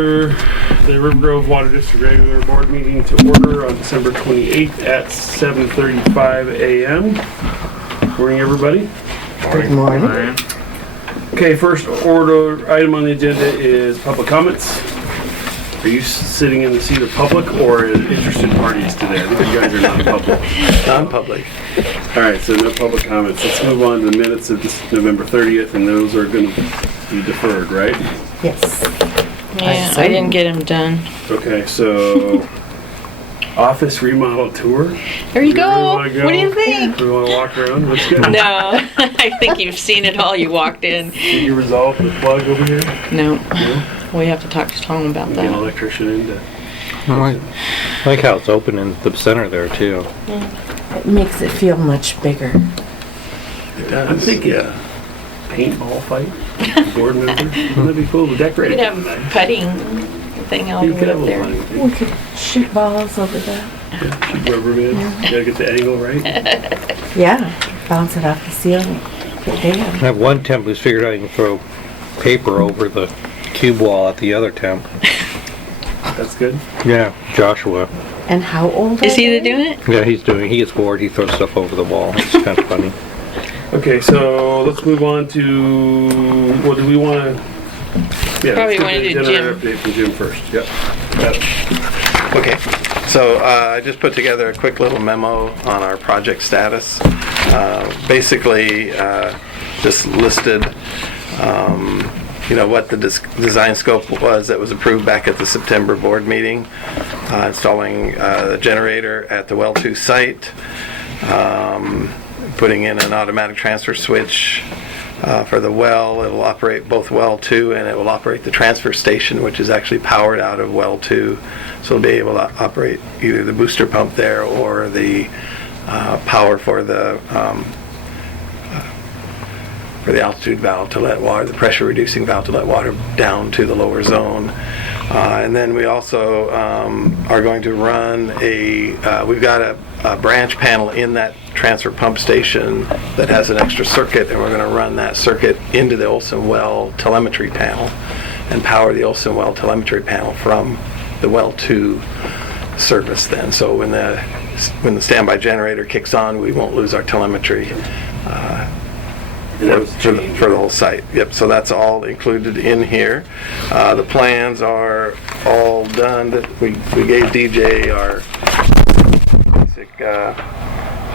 The Rivergrove Water District regular board meeting to order on December 28th at 7:35 a.m. Morning, everybody. Good morning. Okay, first order item on the agenda is public comments. Are you sitting in the seat of public or interested parties today? I think you guys are non-public. Non-public. All right, so no public comments. Let's move on to the minutes of this November 30th, and those are going to be deferred, right? Yes. Yeah, I didn't get them done. Okay, so office remodel tour. There you Do we go. wanna go? What do you think? Do we want to walk around? Let's go. No, I think you've seen it all. You walked in. Did you resolve the plug over here? No, No? we have to talk to Tom about Get an that. electrician in to... I like how it's open in the center there too. It makes it feel much bigger. It does. I'm thinking paintball fight. Board member. Wouldn't that be cool to decorate? You could have a putting thing all the You could way have up a there. little thing. We could shoot balls over there. Yeah, shoot rubber bands. You gotta get the angle right. Yeah, bounce it off the ceiling. Good damn. I have one temp who's figured out you can throw paper over the cube wall at the other temp. That's good. Yeah, Joshua. And how old Is are he they? doing it? Yeah, he gets bored, he throws stuff over the wall. It's kind of funny. Okay, so let's move on to, what do we want to? Yeah, Probably let's wanna the do agenda Jim. update from Jim first. Yep. Okay, so I just put together a quick little memo on our project status. Basically, just listed, what the design scope was that was approved back at the September board meeting. Installing the generator at the well 2 site, putting in an automatic transfer switch for the well. It will operate both well 2 and it will operate the transfer station, which is actually powered out of well 2. So it'll be able to operate either the booster pump there or the power for the altitude valve to let water, the pressure reducing valve to let water down to the lower zone. And then we also are going to run we've got a branch panel in that transfer pump station that has an extra circuit, and we're going to run that circuit into the Olson well telemetry panel and power the Olson well telemetry panel from the well 2 service then. So when the standby generator kicks on, we won't lose our telemetry for the whole site. Yep, so that's all included in here. The plans are all done. We gave DJ our basic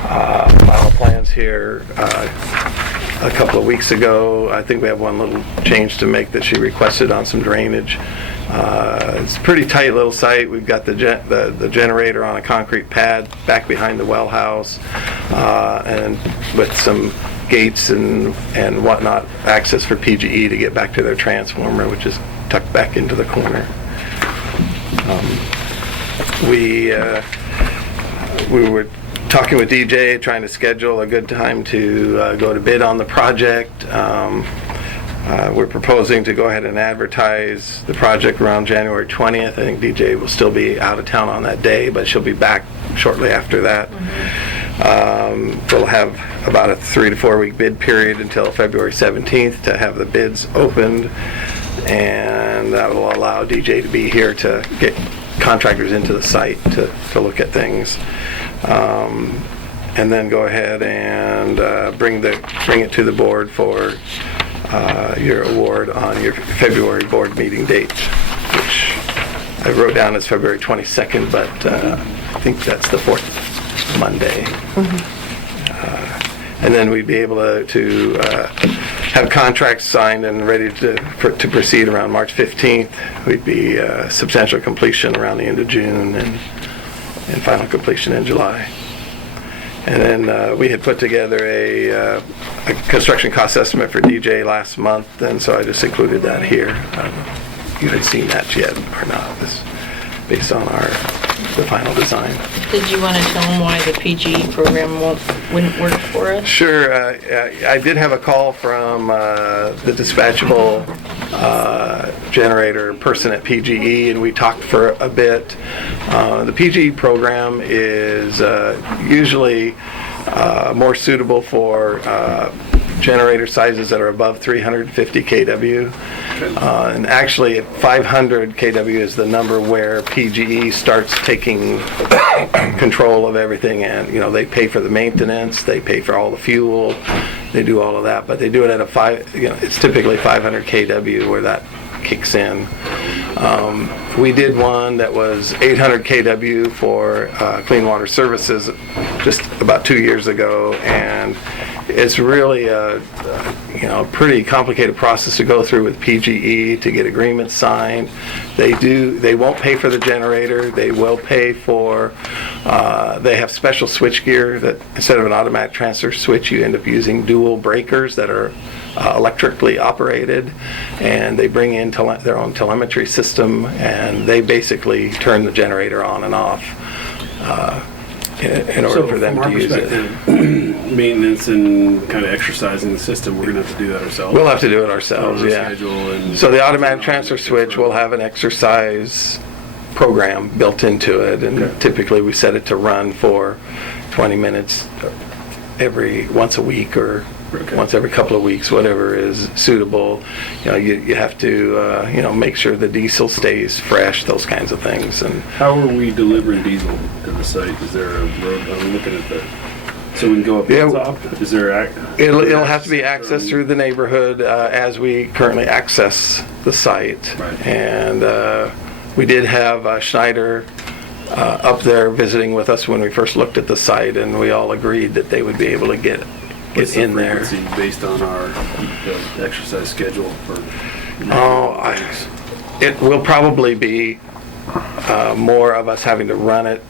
final plans here a couple of weeks ago. I think we have one little change to make that she requested on some drainage. It's a pretty tight little site. We've got the generator on a concrete pad back behind the well house, and with some gates and whatnot, access for PGE to get back to their transformer, which is tucked back into the corner. We were talking with DJ, trying to schedule a good time to go to bid on the project. We're proposing to go ahead and advertise the project around January 20th. I think DJ will still be out of town on that day, but she'll be back shortly after that. We'll have about a 3 to 4 week bid period until February 17th to have the bids opened, and that will allow DJ to be here to get contractors into the site to look at things. And then go ahead and bring it to the board for your award on your February board meeting date, which I wrote down as February 22nd, but I think that's the 4th Monday. And then we'd be able to have contracts signed and ready to proceed around March 15th. We'd be substantial completion around the end of June and final completion in July. And then we had put together a construction cost estimate for DJ last month, and so I just included that here. I don't know if you had seen that yet or not. This based on the final design. Did you want to tell them why the PGE program wouldn't work for us? Sure. I did have a call from the dispatchable generator person at PGE, and we talked for a bit. The PGE program is usually more suitable for generator sizes that are above 350 kW. And actually, 500 kW is the number where PGE starts taking control of everything, and they pay for the maintenance, they pay for all the fuel, they do all of that. But they do it at it's typically 500 kW where that kicks in. We did one that was 800 kW for Clean Water Services just about 2 years ago, and it's really a pretty complicated process to go through with PGE to get agreements signed. They won't pay for the generator. They will pay for, they have special switch gear that instead of an automatic transfer switch, you end up using dual breakers that are electrically operated, and they bring in their own telemetry system, and they basically turn the generator on and off in order for them to use it. Maintenance and kind of exercising the system, we're going to have to do that ourselves. We'll have to do it ourselves, yeah. And so the automatic transfer switch will have an exercise program built into it, and typically we set it to run for 20 minutes once a week or once every couple of weeks, whatever is suitable. You have to make sure the diesel stays fresh, those kinds of things. And how are we delivering diesel to the site? Is there a road? I'm looking at so we can go up the top? Is there it'll have to be accessed through the neighborhood as we currently access the site. Right. And we did have Schneider up there visiting with us when we first looked at the site, and we all agreed that they would be able to get in there. Based on our exercise schedule for it will probably be more of us having to run it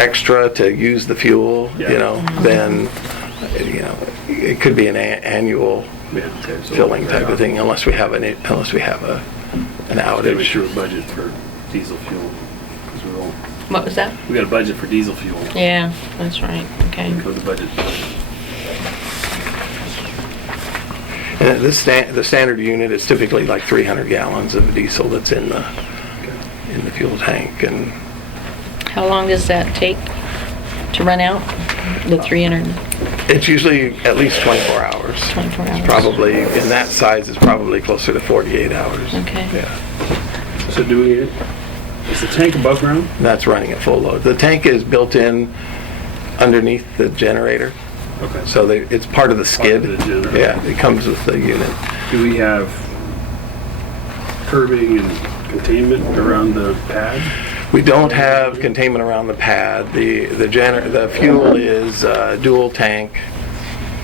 extra to use the fuel, then it could be an annual filling type of thing, unless we have an outage. Make sure we budget for diesel fuel. What was that? We got a budget for diesel fuel. Yeah, that's right. Okay. Go to the budget. And the standard unit is typically like 300 gallons of diesel that's in the fuel tank. And how long does that take to run out? The 300? It's usually at least 24 hours. 24 hours. It's probably, in that size, it's probably closer to 48 hours. Okay. Yeah. So is the tank above ground? That's running at full load. The tank is built in underneath the generator. Okay. So it's part of the skid. Yeah, it comes with the unit. Do we have curbing and containment around the pad? We don't have containment around the pad. The fuel is dual tank.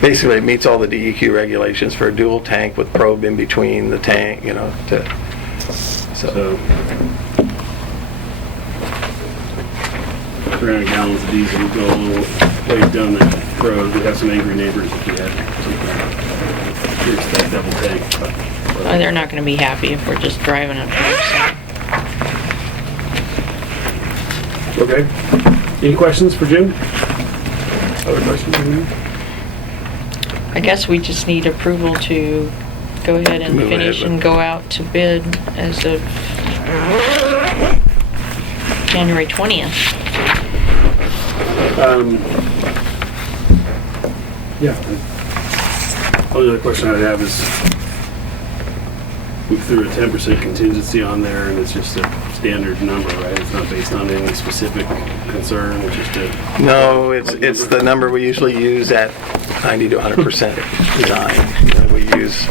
Basically, it meets all the DEQ regulations for a dual tank with probe in between the tank. 300 gallons of diesel would go a little way down the road. We'd have some angry neighbors if we had something. Here's that double tank. Well, they're not going to be happy if we're just driving up there. Okay. Any questions for Jim? Other questions for me? I guess we just need approval to go ahead and finish and go out to bid as of January 20th. Yeah. Only other question I'd have is, we threw a 10% contingency on there, and it's just a standard number, right? It's not based on any specific concern, it's just a... No, it's the number we usually use at 90 to 100% design. We use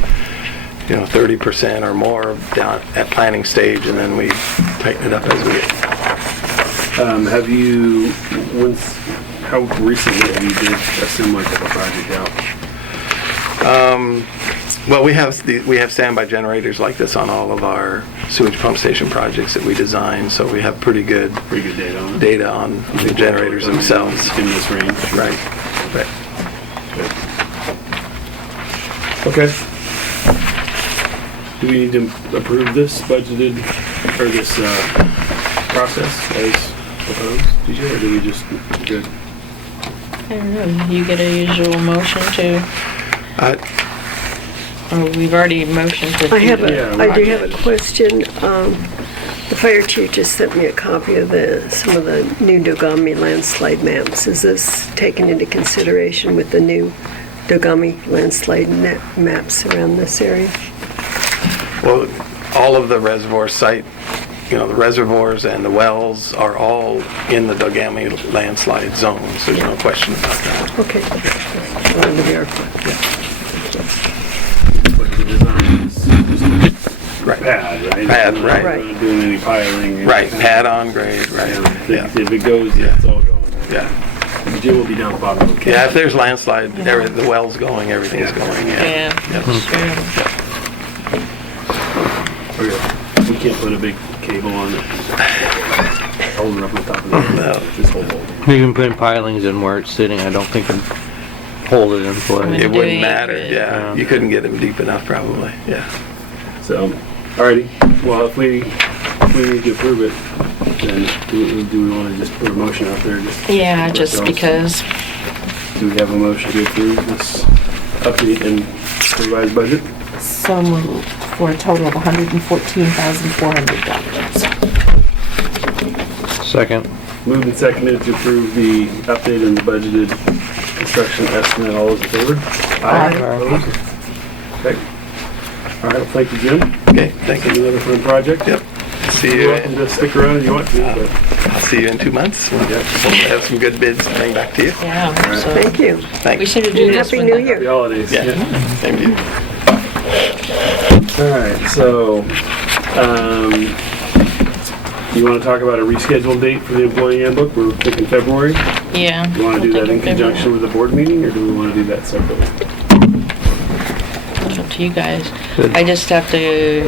30% or more down at planning stage, and then we tighten it up as we get. How recently have you did a similar type of project out? Well, we have standby generators like this on all of our sewage pump station projects that we design, so we have pretty good data on the generators themselves. In this range. Right. Okay. Do we need to approve this budgeted, or this process as proposed, DJ, or do we just good? I don't know. You get a usual motion to... we've already motioned to... I do have a question. The fire chief just sent me a copy of some of the new Dogami landslide maps. Is this taken into consideration with the new Dogami landslide maps around this area? Well, all of the reservoir site, the reservoirs and the wells are all in the Dogami landslide zone, so there's no question about that. Okay. Just wanted to verify. But the design is just Right. pad, right? Pad, We're right. not doing any piling. or Right, anything. pad on grade, right, yeah, If it goes, yeah, it's all going. yeah. The gym will be down the bottom of the Yeah, if there's landslide, the well's going, everything's Yeah. going, Yeah, yeah. that's true. Okay. We can't put a big cable on it. Hold it up on top of No. it. Just hold it. Even putting pilings in where it's sitting, I don't think it'd hold it in place. Wouldn't It do wouldn't any matter, good. yeah. You couldn't get them deep enough, probably, yeah. So, alrighty. Well, if we need to approve it, then do we want to just put a motion out there? Yeah, for just ourselves? because. Do we have a motion to approve this update and revised budget? So moved for a total of $114,400. Second. Moved and seconded to approve the update and the budgeted construction estimate. All those in favor? Aye. Opposed? Okay. All right, well, thank you, Jim. Okay, thank Thank you. you. Another fun project. Yep. See You're you, welcome to stick around if you want to, but I'll see you in 2 months. We'll have some good bids to bring back to you. Yeah, so Thank you. we Thanks. seem to do this Happy one. New happy Year. holidays. Yeah, same to you. All right, so, you want to talk about a rescheduled date for the employee handbook? We're thinking February. Yeah. Do you want to do we'll that in take it conjunction with the board meeting, or do we want to do that separately? It's up to you guys. Good. I just have to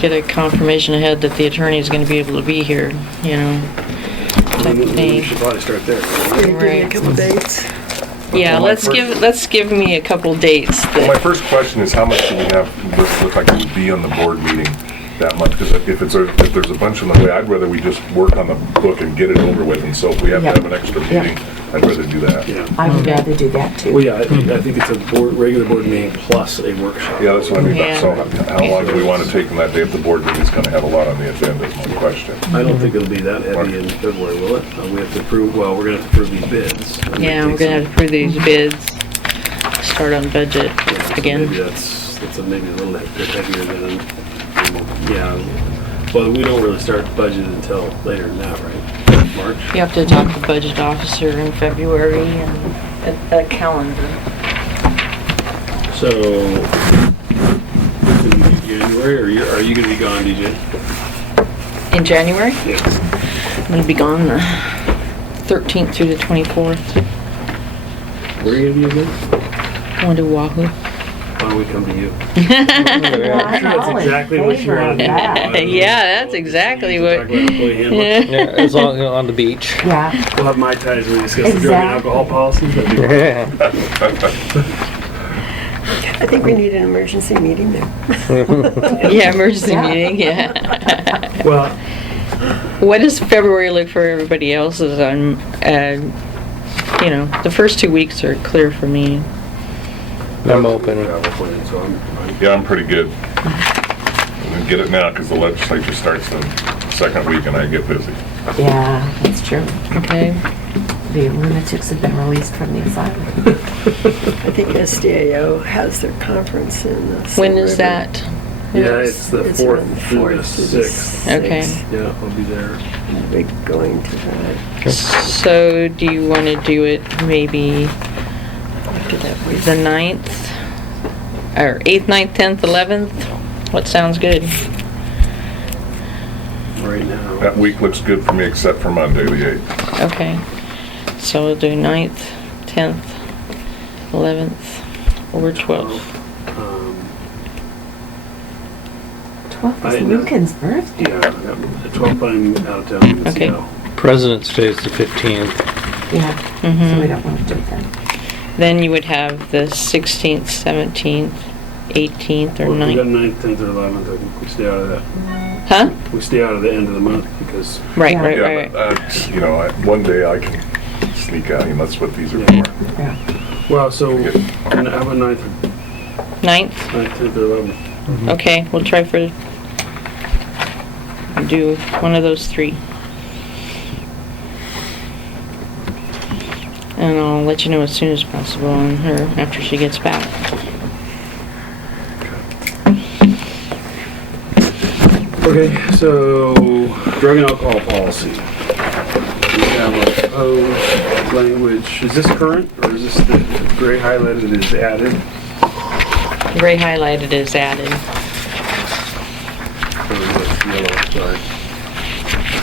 get a confirmation ahead that the attorney is going to be able to be here, type of We thing. should probably start there. Can right? you give me a Right. couple dates? Yeah, Well, my let's give me a couple dates. Well, my That, first question is how much do we have, this look like it would be on the board meeting that much? Because if there's a bunch in the way, I'd rather we just work on the book and get it over with. And so if we have to Yep. have an extra meeting, I'd rather do that. Yeah. I would rather do that too. Well, yeah, I think it's a regular board meeting plus a workshop. Yeah, that's what I mean. Yeah. So how long do we want to take from that day if the board meeting's going to have a lot on the agenda is my question. I don't think it'll be that heavy in February, will it? We have to approve, well, we're gonna have to approve these bids. yeah, we're going to have to approve these bids. Start on budget Maybe again. that's maybe a little bit heavier than, yeah. Well, we don't really start the budget until later than that, right? March? You have to talk to the budget officer in February and a calendar. So, could we do January, or are you gonna be gone, DJ? In January, Yes. I'm going to be gone the 13th through the 24th. Where are you gonna be again? Going to Wahoo. Why don't we come to you? I'm That's all in exactly what you favor of want to do. that. Yeah, that's exactly Talk what. about employee handbook. Yeah, as long as on the beach. Yeah, We'll have my ties when we discuss the drug and Exactly. alcohol policies. That'd be great. I think we need an emergency meeting there. Yeah, emergency Yeah. meeting, yeah. Well, What does February look for everybody else? The first 2 weeks are clear for me. I'm open. travel plan, so I'm Yeah, I'm pretty good. And then get it now because the legislature starts the second week and I get busy. yeah, that's true. Okay. The lunatics have been released from the asylum. I think SDAO has their conference in the When Sun is River. that? yeah, it's the It's 4th around the through the 4th through the 6th. Okay. 6th. Yeah, I'll be there. I'll be going to that So do you want to do it maybe after that week. the 9th? Or 8th, 9th, 10th, 11th? What sounds good? Right now. That week looks good for me except for Monday, the 8th. Okay. So we'll do 9th, 10th, 11th, or 12th. Um, 12th I is know. Lucan's birthday. yeah, the 12th I'm out of town in Okay. Seattle. President's Day is the 15th. Yeah, so Mhm. we don't want to do it then. Then you would have the 16th, 17th, 18th, or Well, we got 9th. 9th, 10th, or 11th. I think we stay out of that. Huh? We stay out of the end of the month because Right, Yeah. right, Yeah, right. but, one day I can sneak out, and that's what these are Yeah. for. Yeah. well, so how about 9th, 9th? 10th, or 11th? Okay, we'll try for, do one of those three. And I'll let you know as soon as possible on her after she gets back. Okay, so drug and alcohol policy. We have a proposed language. Is this current or is this the gray highlighted is added? Gray highlighted is added. Or is it yellow? Sorry.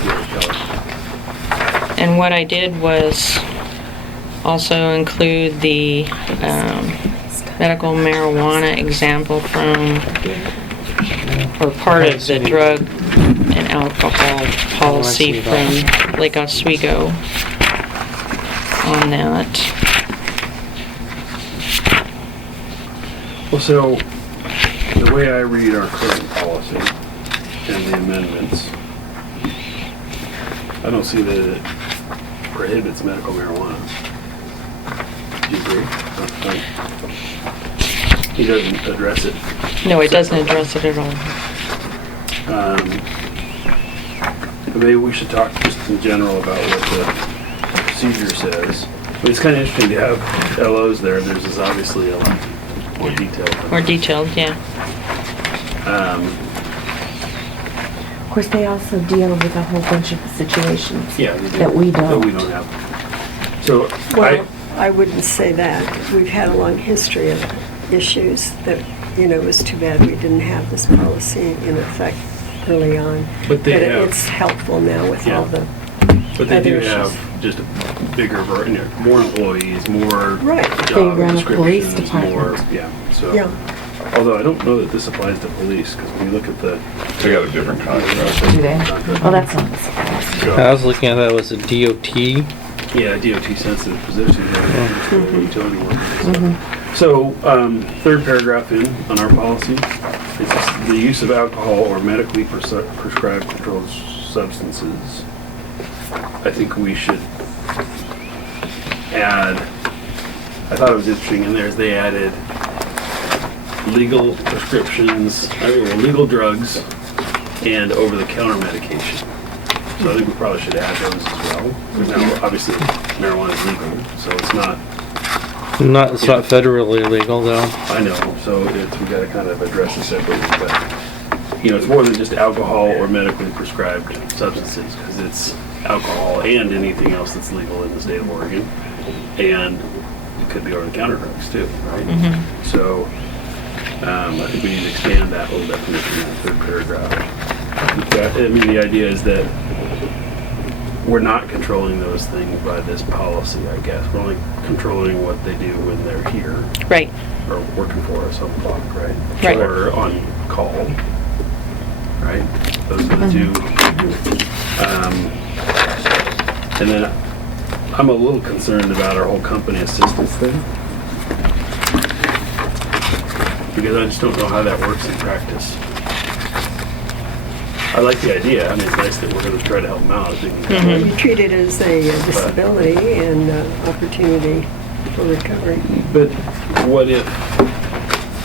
Yellow color. And what I did was also include the medical marijuana example from, or part of the drug and alcohol policy from Lake Oswego on that. Well, so the way I read our current policy and the amendments, I don't see that it prohibits medical marijuana. Do you agree? He doesn't address it. No, it doesn't address it at all. Maybe we should talk just in general about what the procedure says. But it's kind of interesting to have LOs there. There's is obviously a lot more detail. More detailed, yeah. Of course, they also deal with a whole bunch of situations Yeah, they do. that we That we don't. don't have. So Well, I wouldn't say that. We've had a long history of issues that, it was too bad we didn't have this policy in effect early on. But they have- It's helpful now with Yeah. all the But they do other have issues. just a bigger, more employees, more Right. job They run a police descriptions, more, department. yeah, so. Yeah. Although I don't know that this applies to police, because when you look at the. They got a different contract. Do they? Oh, that's not the surprise. I was looking at that was a DOT. Yeah, DOT sensitive position, utility workers. So, third paragraph in on our policy, it's just the use of alcohol or medically prescribed controlled substances. I think we should add, I thought it was interesting in there, is they added legal prescriptions, legal drugs and over-the-counter medication. So I think we probably should add those as well. Because now, obviously, marijuana is legal, so it's not, It's not federally legal though. I know, so we gotta kind of address it separately, but, it's more than just alcohol or medically prescribed substances, because it's alcohol and anything else that's legal in the state of Oregon. And it could be over-the-counter drugs too, right? So, I think we need to expand that whole definition in the third paragraph. The idea is that we're not controlling those things by this policy, I guess. We're only controlling what they do when they're here Right. or working for us on the clock, right? Right. Or on call, right? Those are the two. And then I'm a little concerned about our whole company assistance thing. Because I just don't know how that works in practice. I like the idea. I mean, it's nice that we're going to try to help them out. if they can- You treat it as a disability and opportunity for recovery. But what if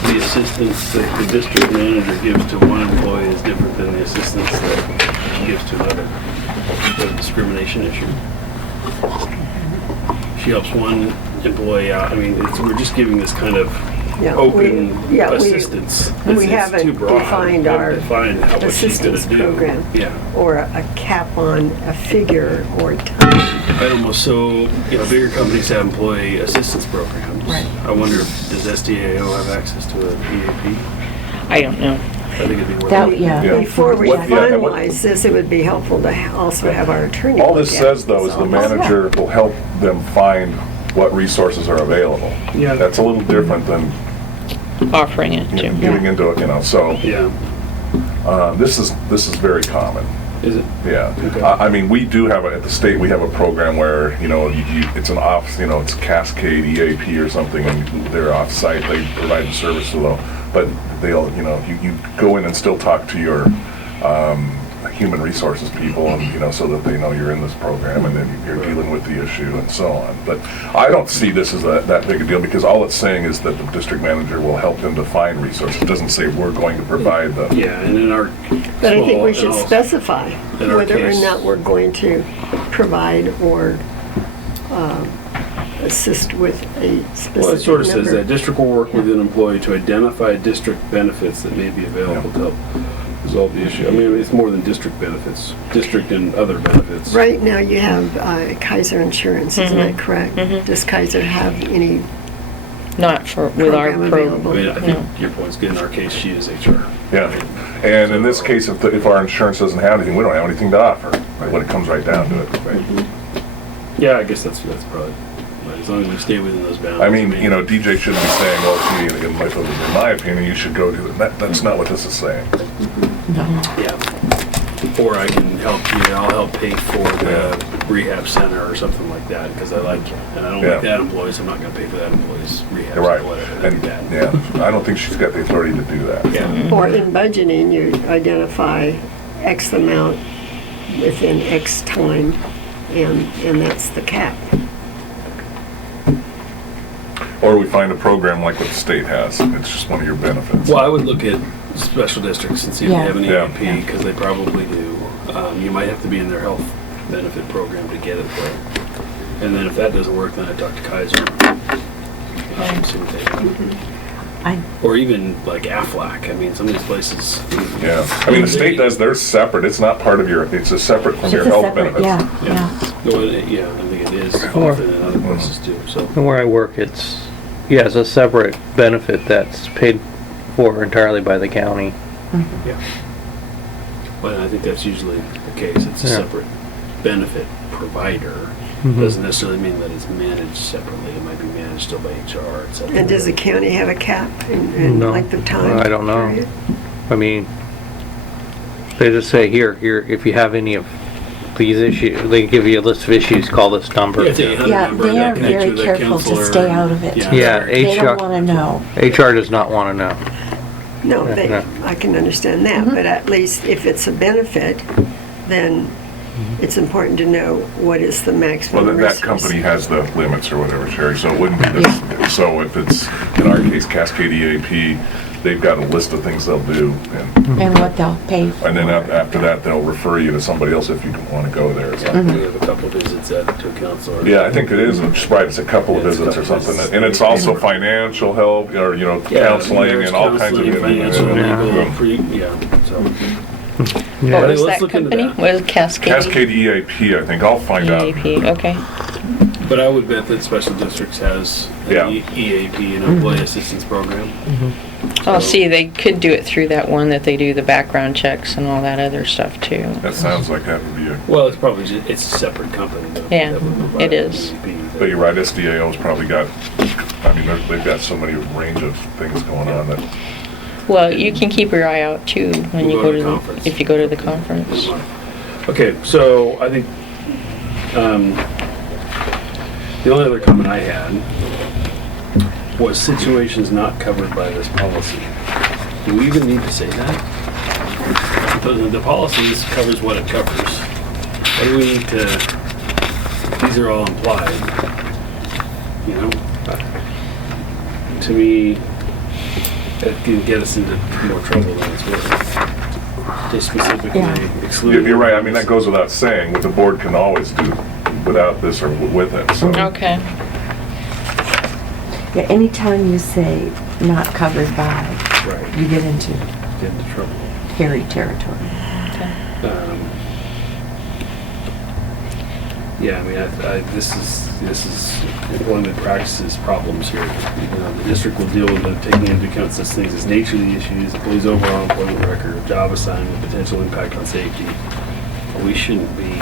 the assistance that the district manager gives to one employee is different than the assistance that he gives to another? Is that a discrimination issue? She helps one employee out. I mean, we're just giving this kind of Yeah, open we assistance. we It's haven't too broad. defined We haven't our defined what she's gonna assistance do. program. Yeah. Or a cap on a figure or time. I'd almost bigger companies have employee assistance programs. Right. I wonder, does SDAO have access to an EAP? I don't know. I think it'd be worth That, it. yeah. Yeah. Before we What- yeah, and what- finalize this, it would be helpful to also have our attorney. All this look at says, though, is the this. manager will help them find what resources are available. Yeah. That's a little different than Offering it to. getting into it, so, Yeah, this is very common. is it? Yeah, Okay. I mean, we do have, at the state, we have a program where, it's an off, it's Cascade EAP or something, and they're off-site, they provide the service to them, but they'll, you go in and still talk to your human resources people, and, so that they know you're in this program, and then you're dealing with the issue and so on. But I don't see this as that big a deal, because all it's saying is that the district manager will help them to find resources. It doesn't say we're going to provide the. Yeah, and in our. But I think well, we should and also- specify in our whether or case- not we're going to provide or assist with a specific Well, it sort of says number. that district will work with an employee to identify district benefits that may be available to help resolve the issue. I mean, it's more than district benefits, district and other benefits. Right now, you have Kaiser Insurance, isn't that correct? Mhm. Does Kaiser have any, Not for, with our Program program. available. I mean, I think No. your point's good. In our case, she is HR. Yeah, and in this case, if our insurance doesn't have anything, we don't have anything to offer, right, when it comes right down to it. Right. Yeah, I guess that's probably, right, as long as we stay within those bounds. I mean, you know, DJ shouldn't be saying, well, gee, in my opinion, you should go do it. That's not what this is saying. No. Yeah. Or I can help you, I'll help pay for the rehab center or something like that, because I like you. And I don't like Yeah. that employee, so I'm not gonna pay for that employee's rehab You're center, right. whatever. That'd And, be bad. yeah, I don't think she's got the authority to do that. Yeah. or in budgeting, you identify X amount within X time, and that's the cap. Or we find a program like what the state has. It's just one of your benefits. Well, I would look at special districts and see if they Yeah. have an Yeah. EAP, because they probably do. You might have to be in their health benefit program to get it though. And then if that doesn't work, then I talk to Kaiser. See what they have. I, Or even like Aflac. I mean, some of these places. Yeah, I mean, the state does theirs separate. It's not part of your, it's a separate from it's your a health separate, benefits. yeah. No, yeah, I think it is Or- often in other places too, so. And where I work, it's a separate benefit that's paid for entirely by the county. Yeah. But I think that's usually the case. It's a Yeah. separate benefit provider. Mhm. Doesn't necessarily mean that it's managed separately. It might be managed still by HR, et cetera. And does the county have a cap in No. length of time? I don't know. period? I mean, they just say, here, if you have any of these issues, they give you a list of issues, call this number. Yeah, it's a 800 Yeah, number they that are connects very with a careful to counselor stay and- out of it. Yeah, very- They don't wanna know. HR does not want to know. No, Yeah. I can understand that, but at least if it's a benefit, then it's important to know what is the Well, maximum then that resource. company has the limits or whatever, Sherry, so it wouldn't be this. So if it's, in our case, Cascade EAP, they've got a list of things they'll do, And what they'll pay for. and then after that, they'll refer you to somebody else if you don't want to go there. or Yeah, something. we have a couple visits to a counselor. Yeah, I think it is, it's right, it's a couple of Yeah, it's a visits or couple something, visits. and it's also financial help, or, you know, Yeah, counseling marriage and all kinds of. counseling, financial, legal, yeah, so. What Yeah, was let's that look into company? that. Was it Cascade? Cascade EAP, I think, I'll find out. EAP, okay. But I would bet that special districts has Yeah. an EAP, an employee assistance program. Oh, see, they could do it through that one that they do the background checks and all that other stuff too. That sounds like that would be a, Well, it's probably just, it's a separate company though. Yeah, that would provide it is. the EAP. but you're right, SDAO's probably got, I mean, they've got so many range of things going on that, Well, you can keep your eye out too when you We'll go go to to the the, conference. if you go to the conference. Okay, so I think, the only other comment I had was situations not covered by this policy. Do we even need to say that? The policy covers what it covers. Why do we need to, these are all implied, you know? To me, that can get us into more trouble than it's worth. Just specifically Yeah. excluding. you're right, I mean, that goes without saying, what the board can always do without this or with it, so. Okay. Yeah, anytime you say not covered by, Right, you get into get into trouble. hairy territory. Yeah, I mean, this is employment practices problems here. You know, the district will deal with it, taking into account such things as nature of the issues, employees' overall employment record, job assignment, potential impact on safety. We shouldn't be,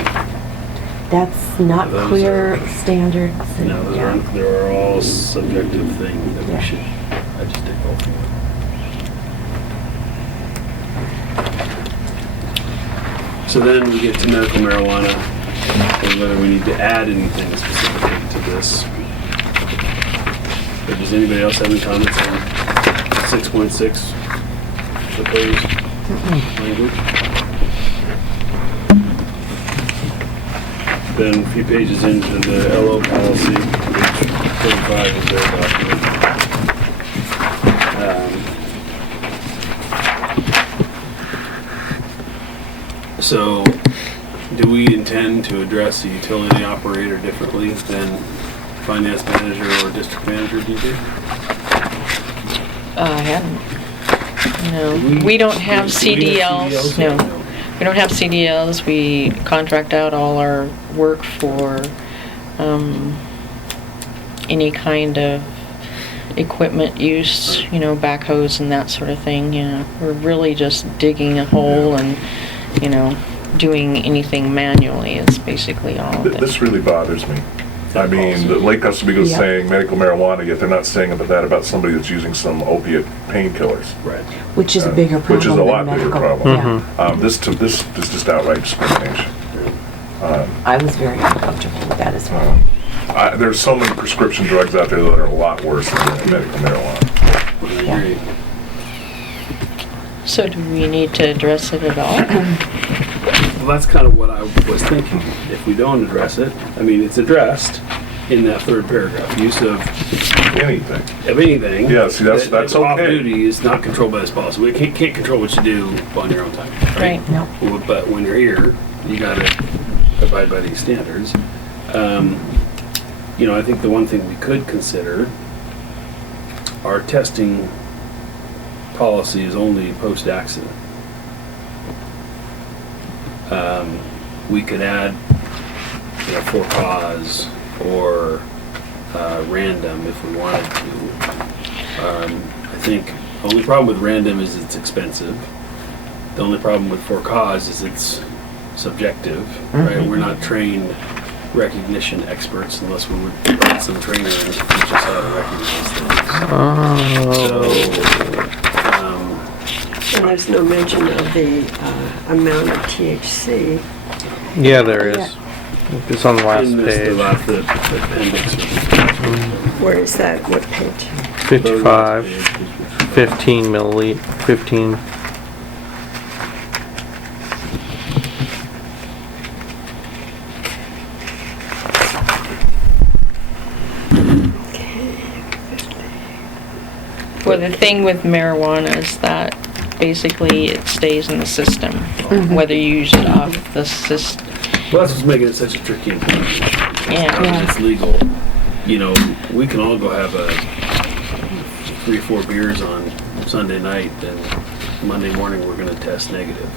That's not Those clear are- standards. and- no, those yeah. are, there are all subjective things that Yeah. we should, I just take off of. So then we get to medical marijuana, and whether we need to add anything specifically to this. But does anybody else have any comments on 6.6 proposed language? Then a few pages into the LO policy, page 35 of their document. So, do we intend to address the utility operator differently than finance manager or district manager, DJ? I hadn't. No, Do we don't have do we have CDLs, CDLs? no. We don't have CDLs, we contract out all our work for, any kind of equipment use, backhoes and that sort of thing, We're really just digging a hole and, doing anything manually is basically all of it. This really bothers me. I mean, the Lake Oswego's Yeah. saying medical marijuana, yet they're not saying that about somebody that's using some opiate painkillers. Right. Which is a bigger problem Which is a than lot bigger medical. problem. Yeah. This is just outright discrimination. I was very uncomfortable with that as well. There's so many prescription drugs out there that are a lot worse than medical marijuana. I agree. So do we need to address it at all? Well, that's kind of what I was thinking. If we don't address it, I mean, it's addressed in that third paragraph. Use of anything. Yeah, see, that's Off okay. duty is not controlled by this policy. We can't control what you do on your own time. Right. No. But when you're here, you gotta abide by these standards. I think the one thing we could consider, our testing policy is only post-accident. We could add, for cause or random if we wanted to. I think the only problem with random is it's expensive. The only problem with for cause is it's subjective, right? We're not trained recognition experts unless we would provide some training to teach us how to recognize things. And there's no mention of the amount of THC. Yeah, there is. It's on the last In this, page. the appendix. Where is that? What page? 55, 15 milliliter, 15. Well, the thing with marijuana is that basically it stays in the system, whether you use it off the system. Well, that's what's making it such a tricky implementation. Yeah. Now that it's legal, we can all go have 3 or 4 beers on Sunday night, and Monday morning we're going to test negative.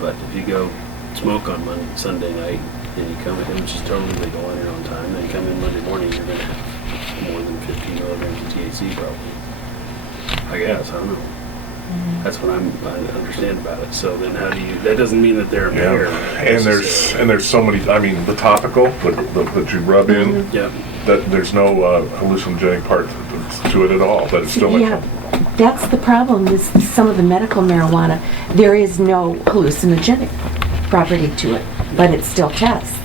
But if you go smoke on Sunday night, and you come in, which is totally legal on your own time, then come in Monday morning, you're going to have more than 15 milligrams of THC probably. I guess, I don't know. That's what I understand about it. So then how do you, that doesn't mean that they're impaired. And there's so many, I mean, the topical that you rub in, Yeah. that there's no hallucinogenic part to it at all, but it's still Yeah, that's the problem with some of the medical marijuana. There is no hallucinogenic property to it, but it still tests.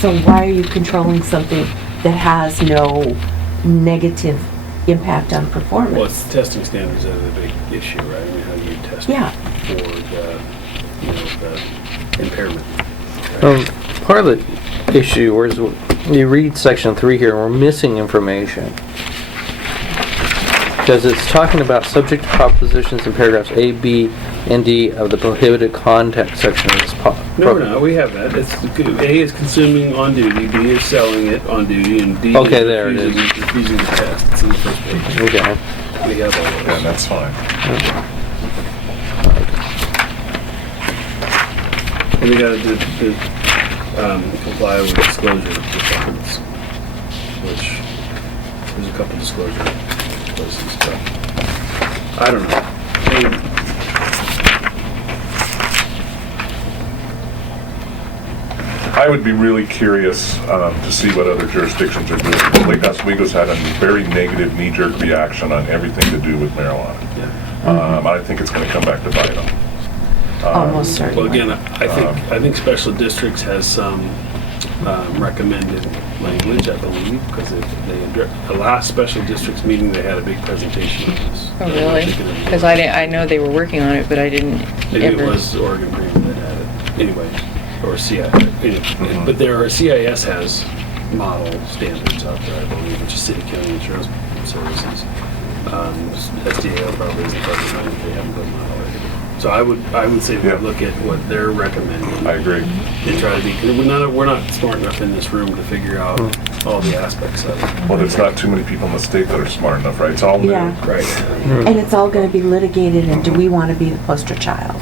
So why are you controlling something that has no negative impact on performance? Well, it's testing standards that are the big issue, right? I mean, how do you test Yeah. for the impairment? Right? Part of the issue is you read section 3 here, and we're missing information. Because it's talking about subject to propositions in paragraphs A, B, and D of the prohibited contact section of this No, we have that. A is consuming on duty, B is selling it on duty, and D Okay, is there it is. refusing to test. It's in the first page. Okay. We have all Yeah, those. that's fine. And we gotta comply with disclosure requirements, which there's a couple disclosure places, but I don't know. I mean, I would be really curious to see what other jurisdictions are doing. Lake Oswego's had a very negative knee-jerk reaction on everything to do with marijuana. yeah. I think it's going to come back to bite them. Almost Well, certainly. again, I think special districts has some recommended language, I believe, because the last special districts meeting, they had a big presentation on this. Oh, really? Because I know they were working on it, but I didn't Maybe it ever. was Oregon Premium that had it, anyway, or CIS. But CIS has model standards out there, I believe, which is City County Insurance Services. SDAO probably isn't far behind if they haven't done that already. So I would say we Yeah. look at what they're recommending. I agree. And try to be, 'cause we're not smart enough in this room to figure out all the aspects of it. Well, there's not too many people in the state that are smart enough, right? It's all new. Yeah. Right. And it's all gonna be litigated, and do we wanna be the poster child?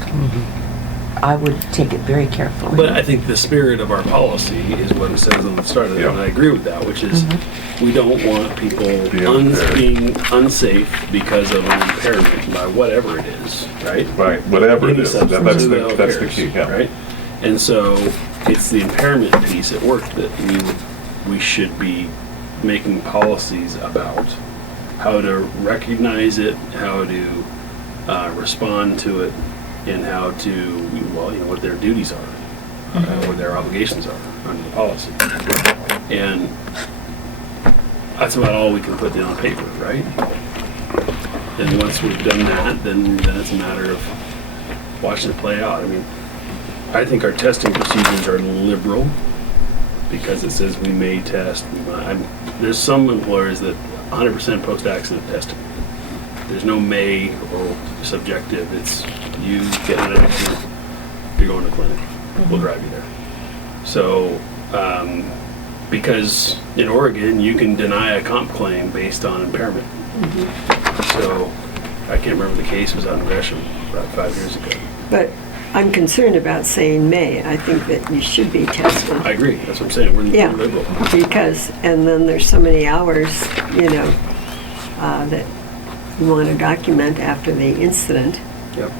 I would take it very carefully. But I think the spirit of our policy is what it says on the start of it, and I agree with that, which is we don't want people being unsafe because of an impairment by whatever it is, right? Right, whatever it Any is, substance that's that the impairs, key, yeah. right? And so it's the impairment piece at work that we should be making policies about how to recognize it, how to respond to it, and how to, well, what their duties are, what their obligations are under the policy. And that's about all we can put down on paper, right? And once we've done that, then it's a matter of watching it play out. I mean, I think our testing procedures are liberal because it says we may test. There's some employers that 100% post-accident testing. There's no may or subjective. It's you get in an accident, you're going to clinic. We'll drive you there. So, because in Oregon, you can deny a comp claim based on impairment. So, I can't remember the case was out in Gresham about 5 years ago. But I'm concerned about saying may. I think that you should be tested. I agree. That's what I'm saying. We're Yeah, liberal. because, and then there's so many hours, that you want to document after the incident. Yep.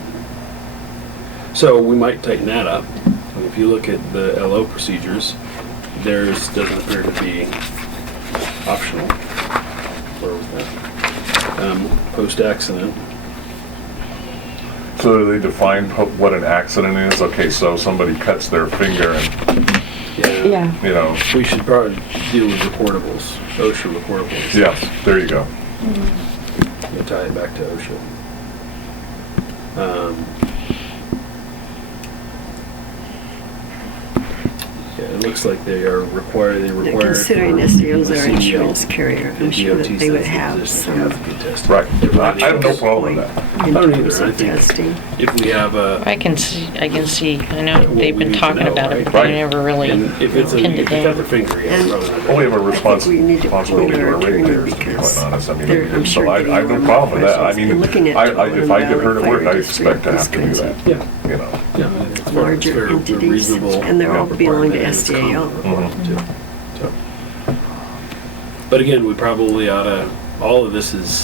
So we might tighten that up. If you look at the LO procedures, theirs doesn't appear to be optional. Where was that? Post-accident. So do they define what an accident is? Okay, so somebody cuts their finger and, Yeah. We should probably deal with reportables, OSHA reportables. yeah, there you go. We'll tie it back to OSHA. Yeah, it looks like they are required. They require. Considering for SDOs the are CDL, insurance carrier, I'm the sure DOT that they would says have the physicians some have to get tested. Right. Everybody I have no else. problem with that. in I don't terms either. I of think testing. if we have a. I can see, I know What they've we been need to talking know, about it, right? but Right. I never really And if it's pinned if it you cut down. the finger, yeah, And- probably not. Well, we have a we need to responsibility to appoint our our attorney ratepayers, to be quite because honest. I mean, I'm so sure I have no getting problem with that. I questions mean, and looking at if I get hurt at work, I Valley expect to have to do District that, is Yeah, you know. yeah. It's fair, larger it's entities, reasonable and they're all belong to requirement, and it's SDAO. common requirement, too. So. But again, we probably ought to, all of this is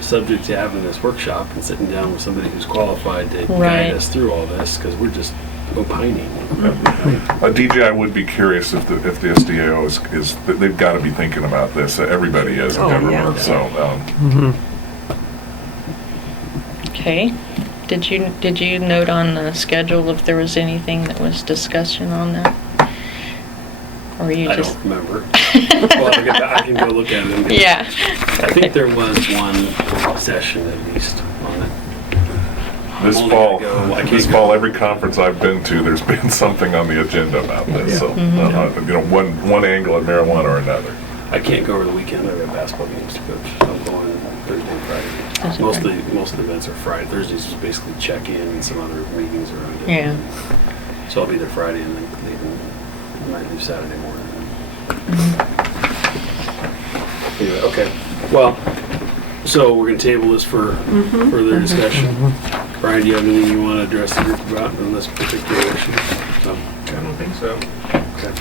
subject to having this workshop and sitting down with somebody who's qualified to Right. guide us through all this, because we're just opining. DJ, I would be curious if the SDAO is that they've got to be thinking about this. Everybody is in Oh, government, yeah. so, Okay. Did you note on the schedule if there was anything that was discussion on that? Or you I just? don't remember. Well, I can go look at it. and- Yeah. I think there was one session at least on it. This Only fall, gotta go- I can't this go. fall, every conference I've been to, there's been something on the agenda about this, so, one angle of marijuana or another. I can't go over the weekend. I've got basketball games to coach. I'm going Thursday and Friday. Most of the events are Friday. Thursdays is basically check-in and some other meetings around it. Yeah. So I'll be there Friday and then I might leave Saturday morning. Anyway, okay. Well, so we're gonna table this for further discussion. Brian, do you have anything you want to address the group about on this particular issue? No? I don't think so. Okay.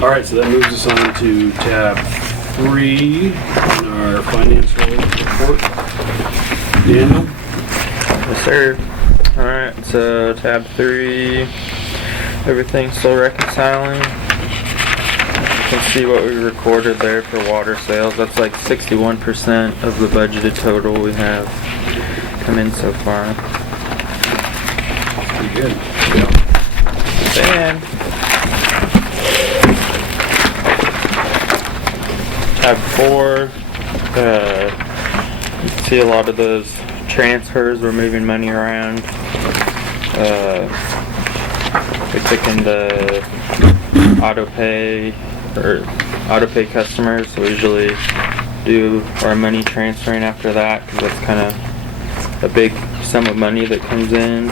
All right, so that moves us on to tab 3 in our financial report. Daniel? Yes, sir. Alright, so tab 3, everything's still reconciling. You can see what we recorded there for water sales. That's like 61% of the budgeted total we have come in so far. Pretty good. Then, tab 4, you can see a lot of those transfers. We're moving money around. We took in the auto pay customers, so we usually do our money transferring after that, because that's kind of a big sum of money that comes in.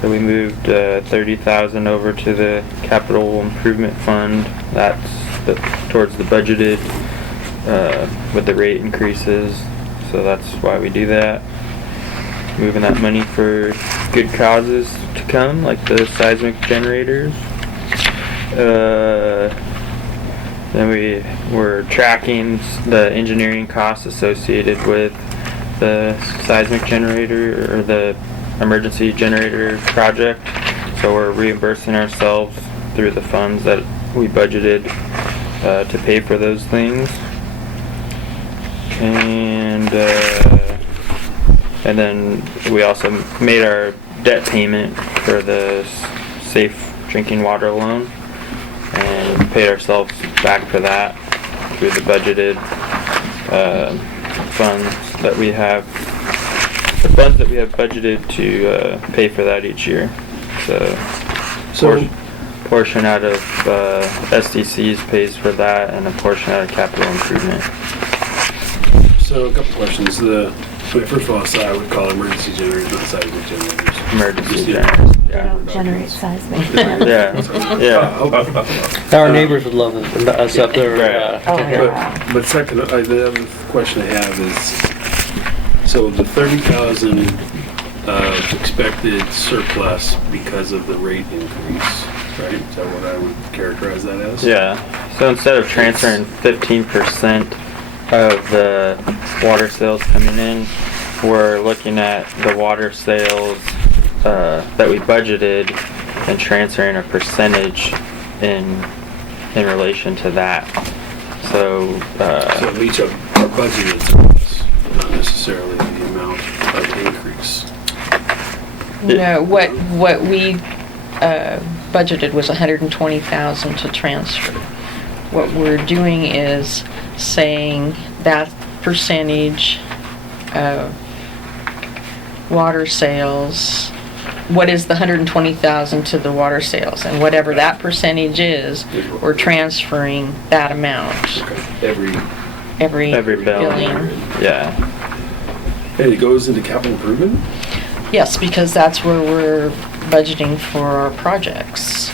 So we moved 30,000 over to the capital improvement fund. That's towards the budgeted with the rate increases. So that's why we do that. Moving that money for good causes to come, like the seismic generators. Then we're tracking the engineering costs associated with the seismic generator or the emergency generator project. So we're reimbursing ourselves through the funds that we budgeted to pay for those things. And then we also made our debt payment for the safe drinking water loan and paid ourselves back for that through the budgeted funds that we have. The funds that we have budgeted to pay for that each year. So portion out of SDCs pays for that, and a portion out of capital improvement. So a couple questions. First of all, I would call emergency generators, not seismic generators. Emergency Yeah. generators. They don't generate seismic. Yeah. Our neighbors would love us up there. Right. Oh, yeah. But second, the other question I have is, so the 30,000 expected surplus because of the rate increase, right? Is that what I would characterize that as? Yeah. So instead of transferring 15% of the water sales coming in, we're looking at the water sales that we budgeted and transferring a percentage in relation to that. So it meets our budgeted surplus, not necessarily the amount of increase. No, what we budgeted was 120,000 to transfer. What we're doing is saying that percentage of water sales, what is the 120,000 to the water sales, and whatever that percentage is, we're transferring that amount. Okay. Every bill. billing. Yeah. And it goes into capital improvement? Yes, because that's where we're budgeting for our projects.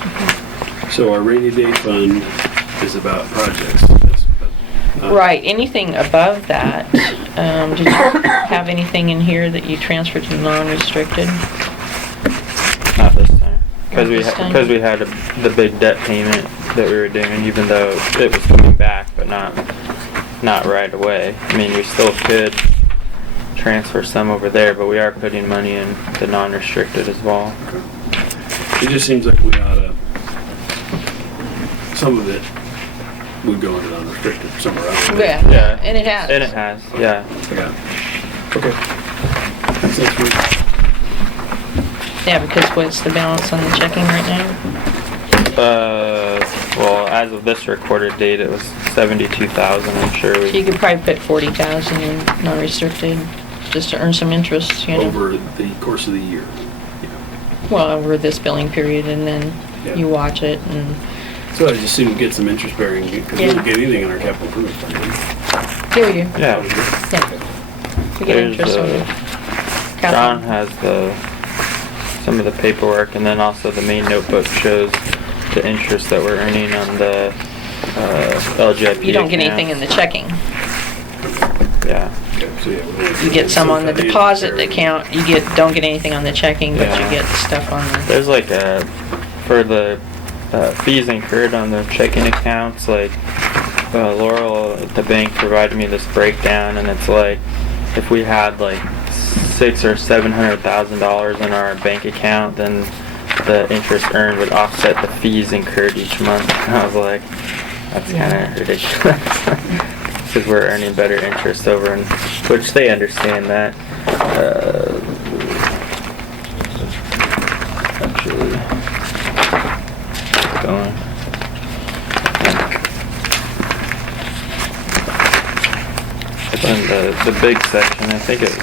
So our rainy day fund is about projects. Right, anything above that, did you have anything in here that you transferred to non-restricted? Not this time. Not this time? Because we had the big debt payment that we were doing, even though it was coming back, but not right away. I mean, we still could transfer some over there, but we are putting money in the non-restricted as well. Okay. It just seems like we oughta, some of it would go into unrestricted somewhere else. Yeah, and it has. And it has, yeah. Yeah. Okay. Makes sense for me. Yeah, because what's the balance on the checking right now? Well, as of this recorded date, it was 72,000, I'm sure So you could probably put 40,000 in non-restricted, just to earn some interest, you know? Over the course of the year. Well, over this billing period, and then Yeah. you watch it, and, So I just assume we get some interest bearing, because we Yeah. don't get anything in our capital improvement fund. here we do. Yeah. Yeah. We get There's, interest on it. John has some of the paperwork, and then also the main notebook shows the interest that we're earning on the LGIP You don't get accounts. anything in the checking. Yeah. Okay, so yeah, we'll- You get some on the kind of deposit interest account, don't get anything on the checking, but you Yeah. get stuff on the, There's like for the fees incurred on the checking accounts, like Laurel at the bank provided me this breakdown, and it's like if we had like $600,000 or $700,000 in our bank account, then the interest earned would offset the fees incurred each month. And I was like, that's kind of ridiculous. Because we're earning better interest over, which they understand that. Actually, going. It's in the big section. I think it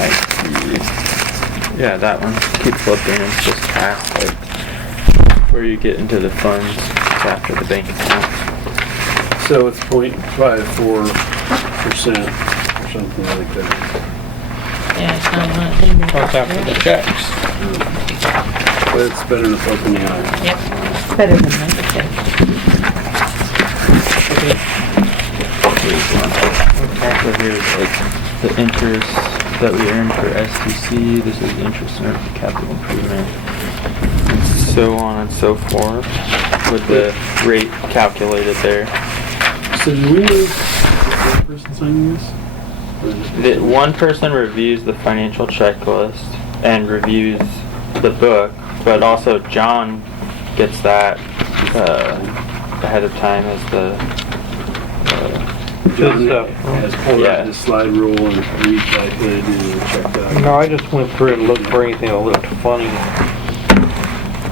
might be, yeah, that one. Keep flipping. It's just past like where you get into the funds. It's after the bank account. So it's 0.54% or something like that. Yeah, it's not much. Plus after the checks. But it's better than a poke in the eye. Yep. Better than nothing. So here's like the interest that we earn for STC. This is the interest earned for capital improvement. And so on and so forth with the rate calculated there. So do we need one person signing this? Or is it- The one person reviews the financial checklist and reviews the book, but also John gets that ahead of time as the John Good has pulled Yeah. out his slide rule and recalculated and checked out. No, I just went through and looked for anything that looked funny.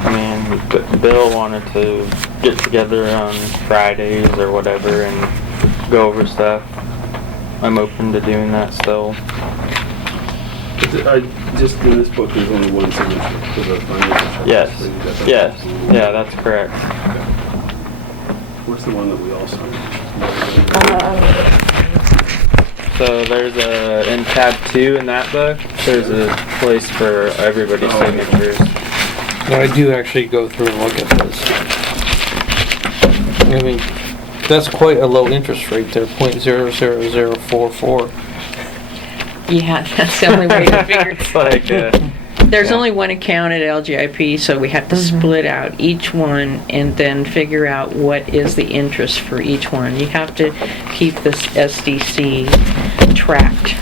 I mean, Bill wanted to get together on Fridays or whatever and go over stuff. I'm open to doing that still. Just in this book, there's only one signature for the financial checklist. Yes, So you got that. yes, yeah, that's correct. What's the one that we all signed? So there's in tab 2 in that book, there's a place for everybody's Oh, okay. signatures. No, I do actually go through and look at this. I mean, that's quite a low interest rate there, 0.00044. Yeah, that's the only way to figure it. It's like, There's Yeah. only one account at LGIP, so we have to split out each one and then figure out what is the interest for each one. You have to keep this SDC tracked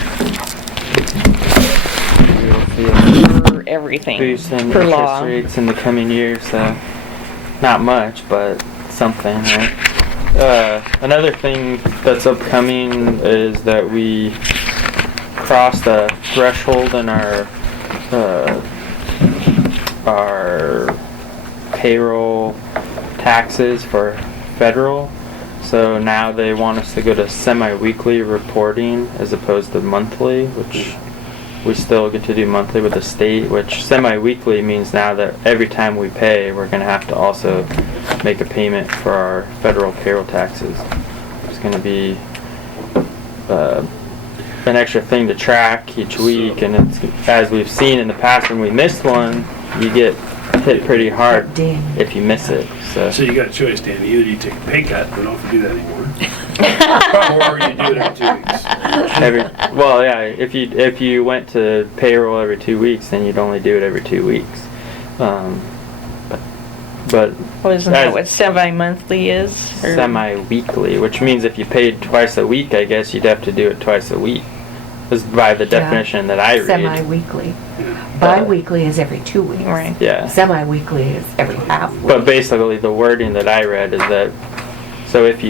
for everything, boost in per interest law. rates in the coming years, so not much, but something, right? Another thing that's upcoming is that we crossed a threshold in our payroll taxes for federal. So now they want us to go to semi-weekly reporting as opposed to monthly, which we still get to do monthly with the state, which semi-weekly means now that every time we pay, we're going to have to also make a payment for our federal payroll taxes. It's going to be an extra thing to track each week, and it's, as we've seen in the past when we missed one, you get hit pretty hard Ding. if you miss it. So So you got a choice, Dan. Either you take a pay cut, we don't have to do that anymore. Or you do it every 2 weeks. well, yeah, if you went to payroll every 2 weeks, then you'd only do it every 2 weeks. But Well, isn't that as- what semi-monthly is? Or- semi-weekly, which means if you paid twice a week, I guess you'd have to do it twice a week. Is by the definition that I read. Semi-weekly. Bi-weekly is every 2 weeks. Right. Yeah. Semi-weekly is every half week. But basically, the wording that I read is that, so if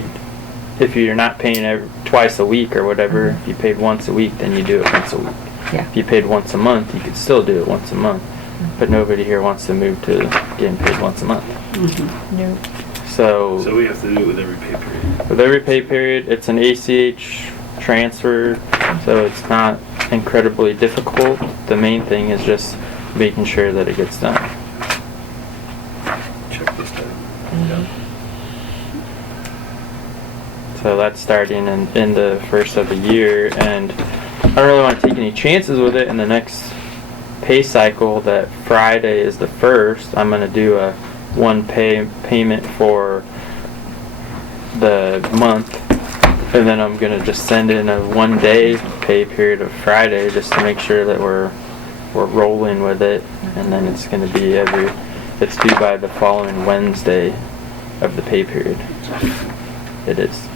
you're not paying twice a week or whatever, if you paid once a week, then you do it once a week. Yeah. If you paid once a month, you could still do it once a month. But nobody here wants to move to getting paid once a month. Nope. So we have to do it with every pay period. With every pay period, it's an ACH transfer, so it's not incredibly difficult. The main thing is just making sure that it gets done. Check this out. So that's starting in the first of the year, and I don't really want to take any chances with it in the next pay cycle. That Friday is the 1st. I'm going to do a one payment for the month, and then I'm going to just send in a 1 day pay period of Friday just to make sure that we're rolling with it, and then it's going to be it's due by the following Wednesday of the pay period. It is.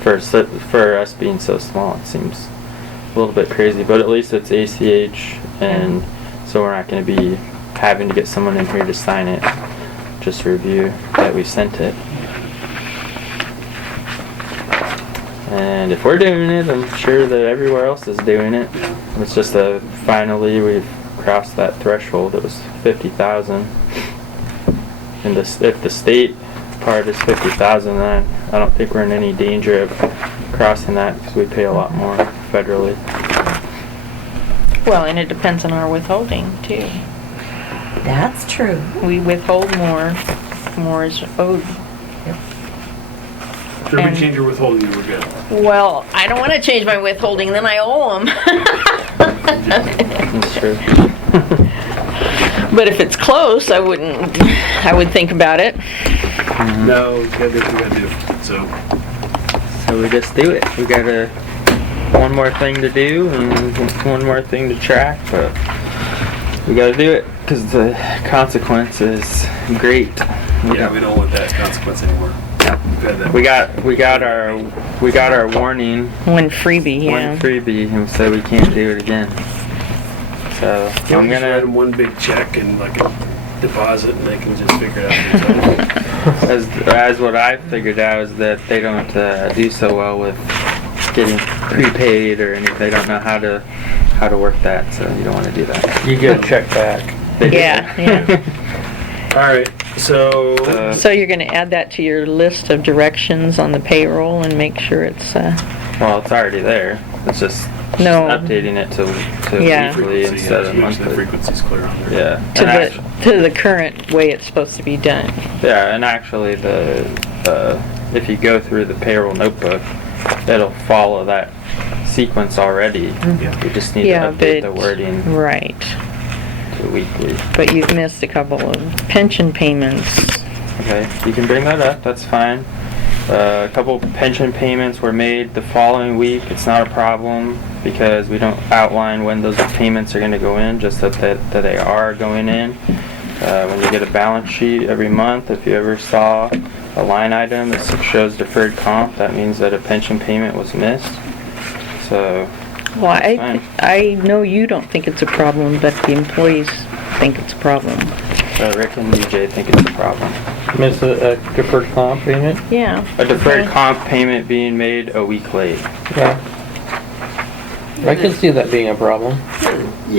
For us being so small, it seems a little bit crazy, but at least it's ACH, and so we're not going to be having to get someone in here to sign it, just review that we sent it. And if we're doing it, I'm sure that everywhere else is doing it. It's just finally we've crossed that threshold. It was 50,000, and if the state part is 50,000, then I don't think we're in any danger of crossing that because we pay a lot more federally. Well, and it depends on our withholding too. That's true. We withhold more is owed. Sure, we And- change your withholding, we're good. Well, I don't want to change my withholding, then I owe them. That's true. But if it's close, I would think about it. No, we gotta do what we gotta do, so. So we just do it. We got one more thing to do and one more thing to track, but we gotta do it because the consequence is great. Yeah, we don't want that consequence anymore. We've had that. We got our warning, One freebie, yeah. one freebie, and so we can't do it again. So Yeah, I'm we just write gonna, them one big check and like a deposit, and they can just figure it out themselves. as what I figured out is that they don't do so well with getting prepaid or anything. They don't know how to work that, so you don't want to do that. You get a check back. They do. Yeah. All right, so So you're gonna add that to your list of directions on the payroll and make sure it's, Well, it's already there. It's just No. updating it to Yeah. weekly frequency, instead yeah, of make sure the monthly. frequency's clear on there. Yeah. to And to the current way it's supposed to be done. yeah, and actually if you go through the payroll notebook, it'll follow that sequence already. Yeah. You just need Yeah, to update but- the wording Right. to weekly. But you've missed a couple of pension payments. Okay, you can bring that up, that's fine. A couple pension payments were made the following week. It's not a problem because we don't outline when those payments are going to go in, just that they are going in. When you get a balance sheet every month, if you ever saw a line item that shows deferred comp, that means that a pension payment was missed. So, Well, fine. I know you don't think it's a problem, but the employees think it's a problem. Rick and DJ think it's a problem. Miss a deferred comp payment? Yeah. A deferred Okay. comp payment being made a week late. Yeah. I can see that being a problem.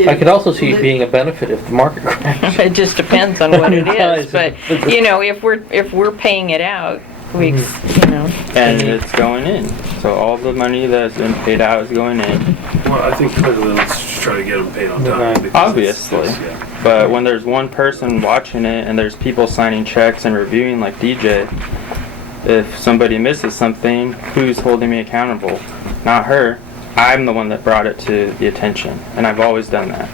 I could also see it being a benefit if the market crashed. It just depends on what it is, but, It's- you know, if we're paying it out, you know. And it's going in. So all the money that's been paid out is going in. Well, I think clearly let's just try to get them paid on time. Right. because Obviously. yeah. But when there's one person watching it and there's people signing checks and reviewing like DJ, if somebody misses something, who's holding me accountable? Not her. I'm the one that brought it to the attention, and I've always done that.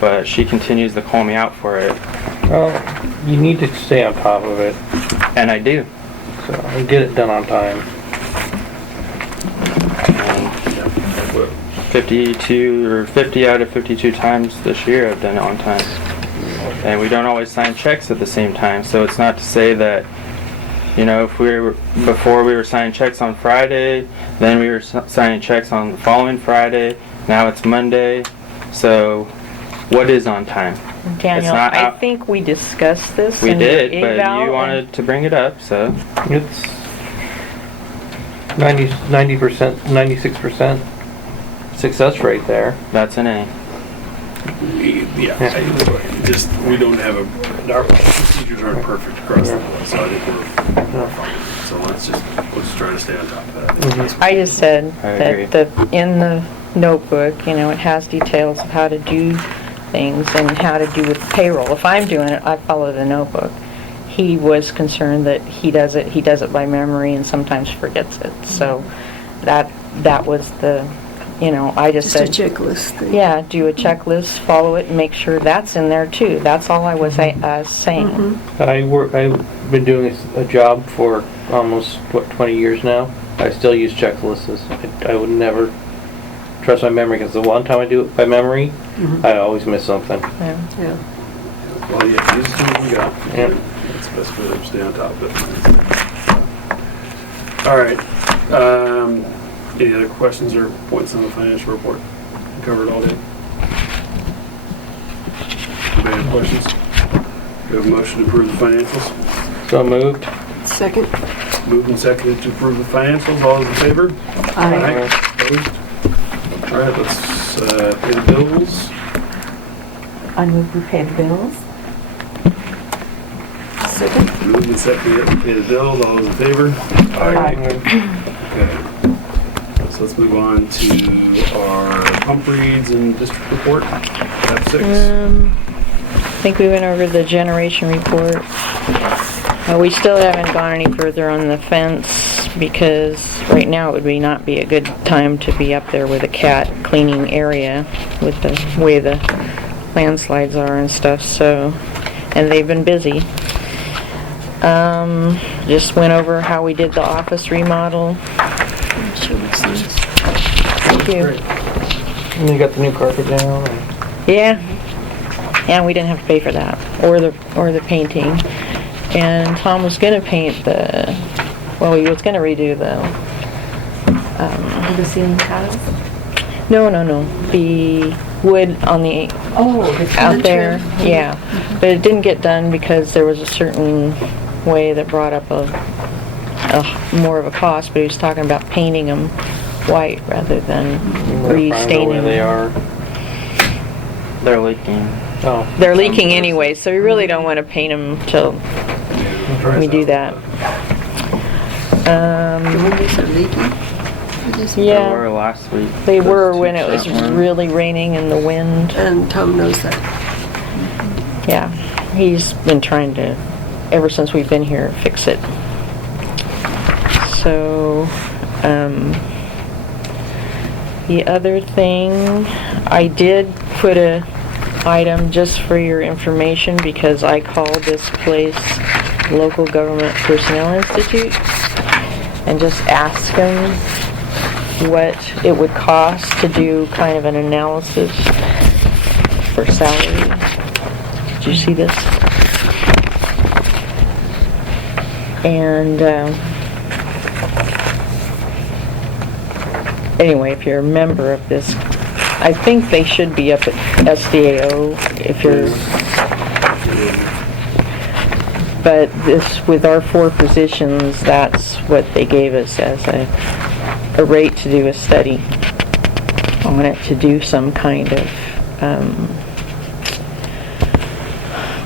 But she continues to call me out for it, Well, you need to stay on top of it, and I do. so, and get it done on time. And 50 out of 52 times this year I've done it on time. And we don't always sign checks at the same time, so it's not to say that, you know, if before we were signing checks on Friday, then we were signing checks on the following Friday, now it's Monday, so what is on time? Daniel, not I out- think we discussed this We in your did, but eval, you and- wanted to bring it up, so. It's 90%, 96% success rate there. That's an A. We don't have our procedures aren't perfect across the board, so I think we're fine. So let's try to stay on top of that. I just said I agree. that in the notebook, you know, it has details of how to do things and how to do with payroll. If I'm doing it, I follow the notebook. He was concerned that he does it by memory and sometimes forgets it. So that was the, you know, I just Just a said, checklist thing. yeah, do a checklist, follow it, and make sure that's in there too. That's all I was saying. I've been doing a job for almost, 20 years now. I still use checklists. I would never trust my memory, because the one time I do it by memory, I always miss something. Yeah. Yeah. Well, yeah, these are what we got. Yep. That's the best way to stay on top of it. All right. Any other questions or points on the financial report? Covered all day. Anybody have questions? We have a motion to approve the financials. So moved. Second? Moved and seconded to approve the financials. All those in favor? Aye. Opposed? All right, let's pay the bills. I move we pay the bills. Second? Moved and seconded to pay the bills. All those in favor? Aye. Okay. So let's move on to our pump reads and district report, tab 6. I think we went over the generation report. We still haven't gone any further on the fence because right now it would not be a good time to be up there with a cat cleaning area with the way the landslides are and stuff, so, and they've been busy. Just went over how we did the office remodel. Thank you. And you got the new carpet down? And Yeah. Yeah, we didn't have to pay for that, or the painting. And Tom was gonna paint well, he was gonna redo The ceiling tiles? no, the wood on the, Oh, the out there, trim. yeah. But it didn't get done because there was a certain way that brought up a more of a cost, but he was talking about painting them white rather than restaining Where they them. are. They're leaking. Oh, They're leaking anyway, so we really don't want to paint them till we do that. They Yeah, were last week. they Those were two when it was front ones. really raining and the wind. And Tom knows that. Yeah, he's been trying to, ever since we've been here, fix it. So, the other thing, I did put a item just for your information because I called this place Local Government Personnel Institute and just asked them what it would cost to do kind of an analysis for salary. Did you see this? And anyway, if you're a member of this, I think they should be up at SDAO if you're, but this, with our 4 positions, that's what they gave us as a rate to do a study on it, to do some kind of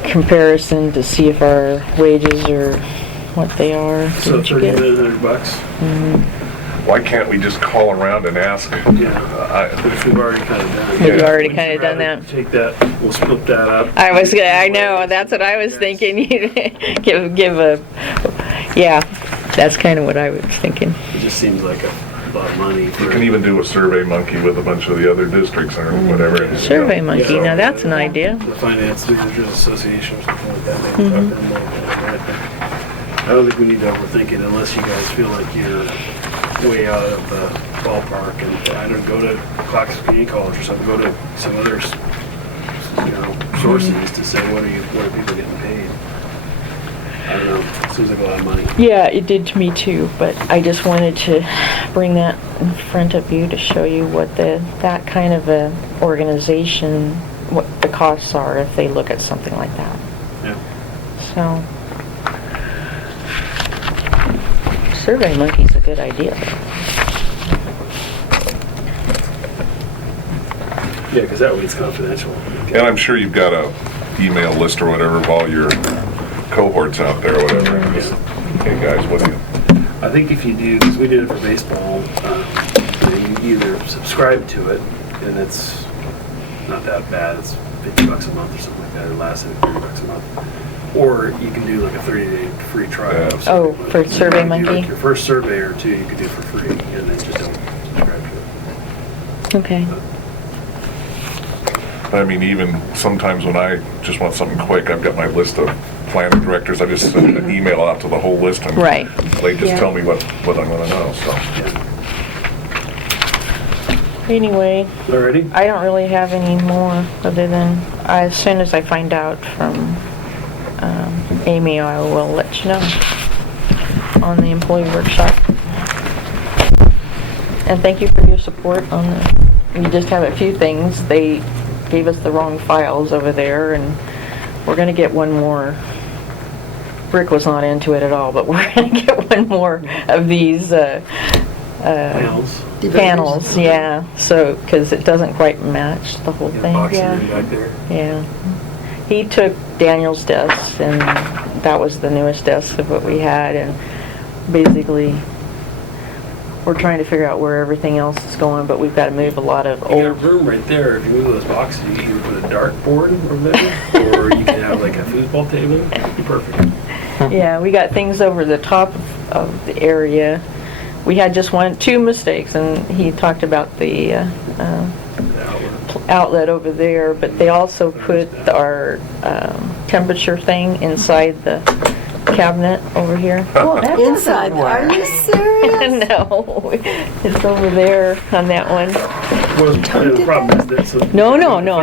comparison to see if our wages are what they are. So Didn't you get it? $3,900. Why can't we just call around and ask? Yeah, which we've already kind of done. We've Yeah. already Would kind you of done rather that. Take that, we'll split that up. I know, that's what I was thinking. Give a, yeah, that's kind of what I was thinking. It just seems like a lot of money for. You can even do a Survey Monkey with a bunch of the other districts or whatever. and, you Survey know, Monkey, Yeah. now that's an idea. The Finance Leaders Association or something like that. Maybe talking a little bit about it. I don't think we need to overthink it unless you guys feel like you're way out of the ballpark, and I don't go to Clackamas Community College or something, go to some other, sources to say what are people getting paid. I don't know, seems like a lot of money. Yeah, it did to me too, but I just wanted to bring that in front of you to show you what that kind of a organization, what the costs are if they look at something like that. Yeah. So, Survey Monkey's a good idea. Yeah, because that way it's confidential. And I'm sure you've got a email list or whatever of all your cohorts out there or whatever. and just, hey guys, what do you? I think if you do, because we did it for baseball, you either subscribe to it, and it's not that bad, it's $50 a month or something like that, or less than $30 a month. Or you can do like a 30-day free trial. of Oh, Survey for Monkey. Survey You can do, Monkey? like, your first survey or 2, you could do for free, and then just don't subscribe to it. Okay. I mean, even sometimes when I just want something quick, I've got my list of planning directors. I just send an email out to the whole list and Right. they just Yeah. tell me what I'm gonna know, so. Anyway, Alrighty? I don't really have any more other than, as soon as I find out from Amy, I will let you know on the employee workshop. And thank you for your support on we just have a few things. They gave us the wrong files over there, and we're gonna get one more. Rick was not into it at all, but we're gonna get one more of these Panels. panels, yeah, so, because it doesn't quite match the whole thing, Boxing yeah. room back there. Yeah. He took Daniel's desk, and that was the newest desk of what we had, and basically, we're trying to figure out where everything else is going, but we've got to move a lot of You got a old, room right there, if you move those boxes, you can either put a dartboard over there, or you can have like a foosball table, it'd be perfect. Yeah, we got things over the top of the area. We had just two mistakes, and he talked about the outlet over there, but they also put our temperature thing inside the cabinet over here. Oh, that doesn't Inside, are work. you serious? No, it's over there on that one. Well, the problem is that. So No,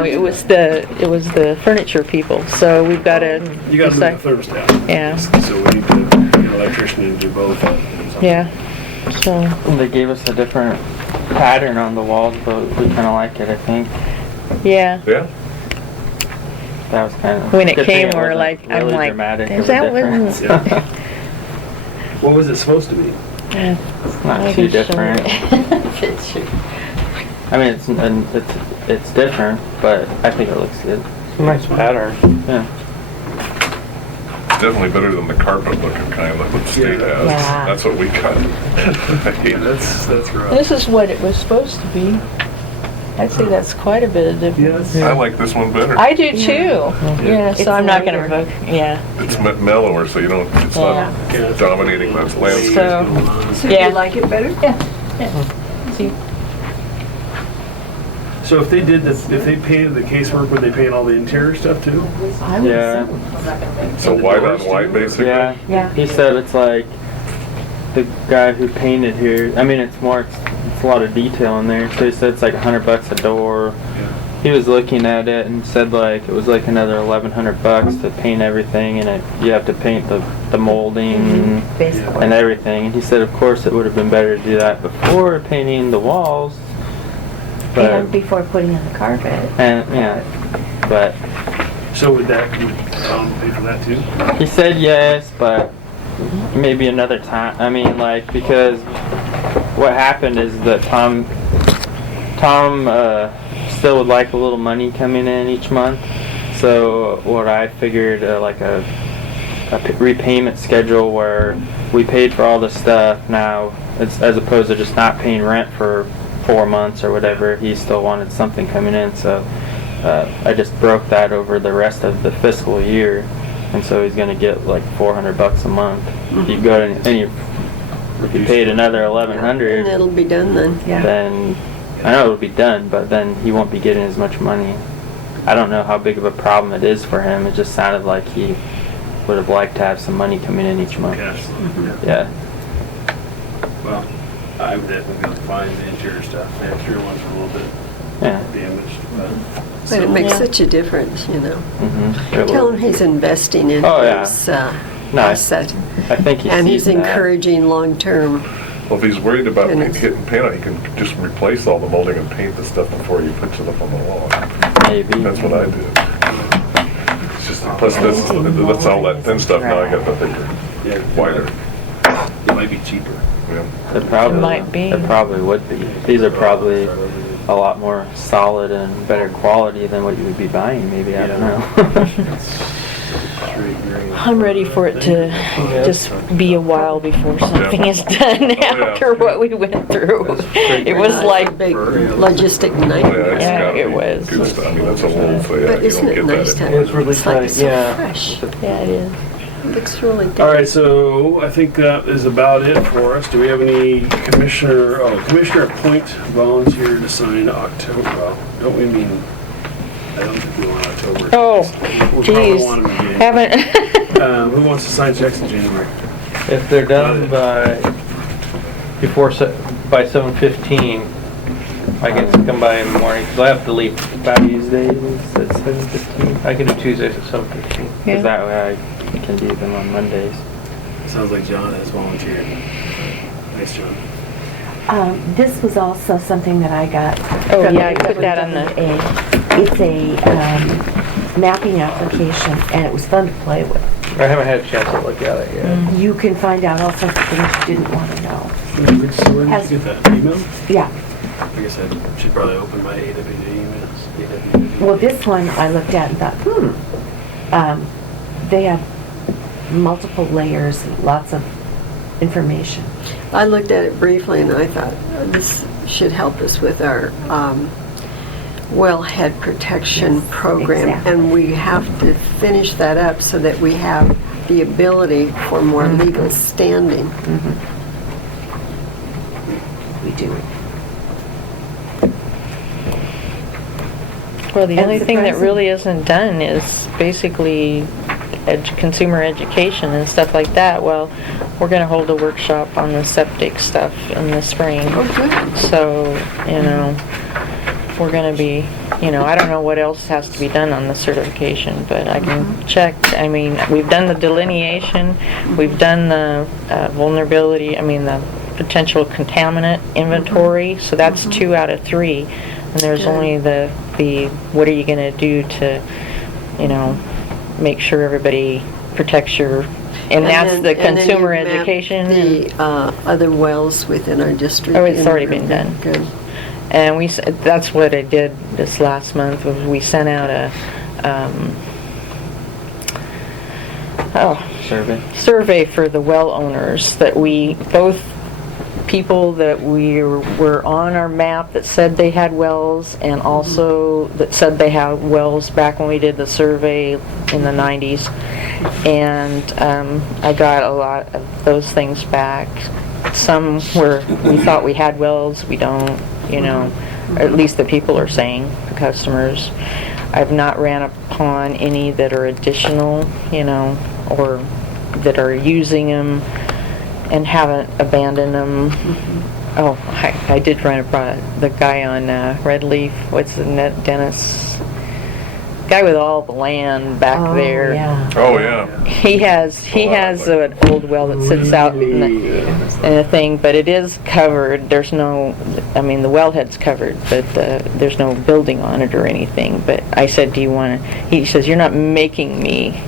it was the furniture people, so we've got to You gotta decide. move the thermostat. Yeah. So we need to get an electrician to do both. Yeah, so, They gave us a different pattern on the walls, but we kind of like it, I think. yeah. Yeah? That was kind of. When it good thing came, we're wasn't like, I'm really like, dramatic is of a that difference. Yeah. What was it supposed to be? It's not too different. I mean, it's different, but I think it looks good. It's a nice pattern. Yeah. It's definitely better than the carpet looking kind like what the state has. Yeah. That's what we got. Yeah, that's rough. This is what it was supposed to be. I'd say that's quite a bit of difference. Yes. I like this one better. I do too. Yeah, It's so I'm not gonna lighter. vote, yeah. It's mellower, so you don't, it's not Yeah. dominating that landscape. So, So Yeah. you like it better? see, So if they did this, if they painted the casework, would they paint all the interior stuff too? I would Yeah. assume. So white on white, basically? Yeah. Yeah. He said it's like the guy who painted here. I mean, it's a lot of detail in there. So he said it's like $100 a door. He was looking at it and said like it was like another $1,100 to paint everything, and you have to paint the molding Basically. and everything. And he said, of course, it would have been better to do that before painting the walls. But And before putting in the carpet. but So would Tom pay for that too? he said yes, but maybe another time. I mean, like, because what happened is that Tom still would like a little money coming in each month. So what I figured, like a repayment schedule where we paid for all the stuff now, as opposed to just not paying rent for 4 months or whatever. He still wanted something coming in, so I just broke that over the rest of the fiscal year, and so he's gonna get like $400 a month. If you go to if you paid another And $1,100, it'll be done then. Yeah. then I know it'll be done, but then he won't be getting as much money. I don't know how big of a problem it is for him. It just sounded like he would have liked to have some money coming in each month. Cash. Yeah. Well, I would definitely be able to find the interior stuff. The exterior ones were a little bit Yeah. damaged, But it makes Yeah. such a difference, you know. Mm-hmm. Tell him he's investing in Oh, yeah. his No, asset. I think he And sees he's that. encouraging long-term. Well, if he's worried about And it's- hitting paint on, he can just replace all the molding and paint the stuff before he puts it up on the wall. Maybe. That's what I did. It's just, plus that's all that thin stuff, now I got the thicker, yeah, wider. it might be cheaper. Yeah. It probably Might be. It probably would be. These are probably a lot more solid and better quality than what you would be buying. Maybe I don't know. Straight green. I'm ready for it to just be a while before something is done after what we went through. It was like, Big logistic Oh, nightmare. yeah, it's Yeah, gotta it be was. good stuff. I mean, that's a whole thing. But isn't it nice to have It's really it's like tight, it's so yeah. fresh. yeah, it is. It looks really good. All right, so I think that is about it for us. Do we have any commissioner appoint volunteer to sign October? Well, don't we mean, I don't think we want October. Oh, We probably geez. want them in January. Haven't, Who wants to sign checks in January? If they're done by 7:15, I can come by in the morning, because I have to leave back. Tuesdays at 7:15. I can do Tuesdays at 7:15. Yeah. Because that way I can do them on Mondays. Sounds like John has volunteered. Thanks, John. This was also something that I got. Oh, from yeah, I put that on the- It's a mapping application, and it was fun to play with. I haven't had a chance to look at it yet. You can find out all sorts of things you didn't want to know. Where did you get that? Email? Yeah. I guess I should probably open my AWD emails. Well, this one I looked at and thought, they have multiple layers, and lots of information. I looked at it briefly and I thought, this should help us with our wellhead protection Yes, program. exactly. And we have to finish that up so that we have the ability for more legal standing. We do. Well, the And only thing that surprising. really isn't done is basically consumer education and stuff like that. Well, we're gonna hold a workshop on the septic stuff in the spring. Oh, good. So, you know, we're gonna be, you know, I don't know what else has to be done on the certification, but I can check. I mean, we've done the delineation, we've done the vulnerability, I mean, the potential contaminant inventory, so that's 2 out of 3. And there's Good. only the what are you gonna do to, you know, make sure everybody protects your, and that's then- the and then consumer you map education. The other wells within our district. Oh, it's in already been Rivergrove. done. Good. And that's what I did this last month, was we sent out a, survey for the well owners, that both people that we were on our map that said they had wells, and also that said they had wells back when we did the survey in the 90s. And I got a lot of those things back. Some were, we thought we had wells, we don't, you know, at least the people are saying, the customers. I've not ran upon any that are additional, you know, or that are using them and haven't abandoned them. Oh, I did run across the guy on Red Leaf, what's the net, Dennis? Guy with all the land back Oh, there. yeah. Oh, yeah. He has an old well that sits out in a thing, but it is covered. There's no, I mean, the wellhead's covered, but there's no building on it or anything. But I said, do you want to, he says, you're not making me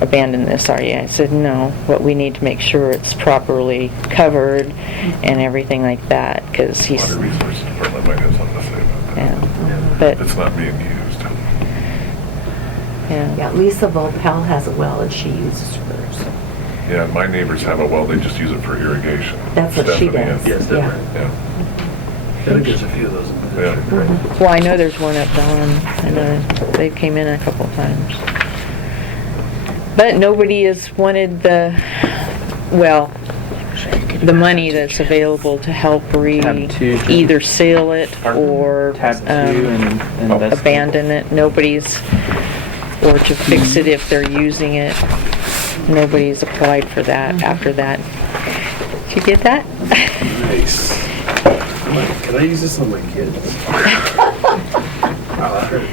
abandon this, are you? I said, no, but we need to make sure it's properly covered and everything like that, because he's, Water Resources Department might have something to say about that. yeah, but, It's not being used. yeah. Yeah, Lisa Volpel has a well and she uses hers. Yeah, my neighbors have a well, they just use it for irrigation. That's what she Stephanie, does. Yes, Yeah. that's right. Yeah. I think there's a few of those in the district, right? Well, I know there's one up Dawn. I know they came in a couple of times. But nobody has wanted the money that's available to help Tab 2, either seal it or Tab 2 and investigate. abandon it. Nobody's, or to fix it if they're using it. Nobody's applied for that after that. Did you get that? Nice. Can I use this on my kids? Oh, that hurt.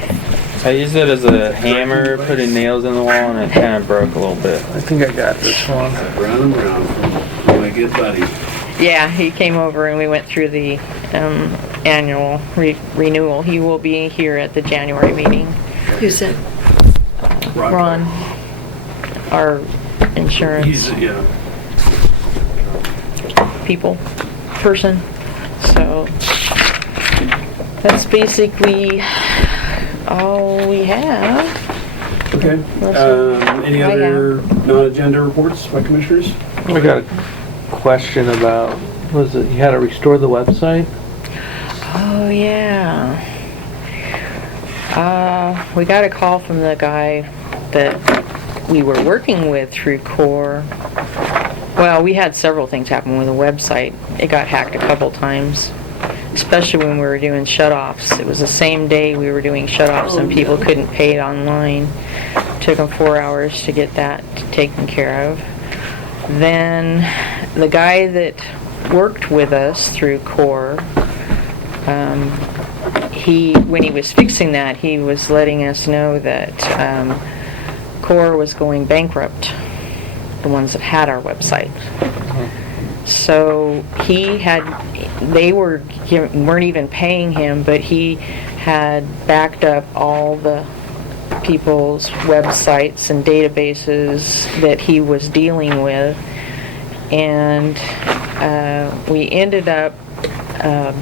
I used it as a hammer, putting nails in the wall, and it kind of broke a little bit. I think I got this one. Round and round from my good buddy. Yeah, he came over and we went through the annual renewal. He will be here at the January meeting. Who's that? Ron, our insurance He's, yeah. person. So that's basically all we have. Okay. Any I other non-agenda reports by commissioners? I got a question about, was it, you had to restore the website? Oh, yeah. We got a call from the guy that we were working with through CORE. Well, we had several things happen with the website. It got hacked a couple times, especially when we were doing shut-offs. It was the same day we were doing shut-offs and people couldn't pay it online. Took them 4 hours to get that taken care of. Then the guy that worked with us through CORE, when he was fixing that, he was letting us know that CORE was going bankrupt, the ones that had our website. So they weren't even paying him, but he had backed up all the people's websites and databases that he was dealing with, and we ended up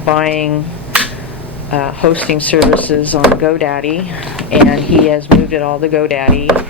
buying hosting services on GoDaddy, and he has moved it all to GoDaddy.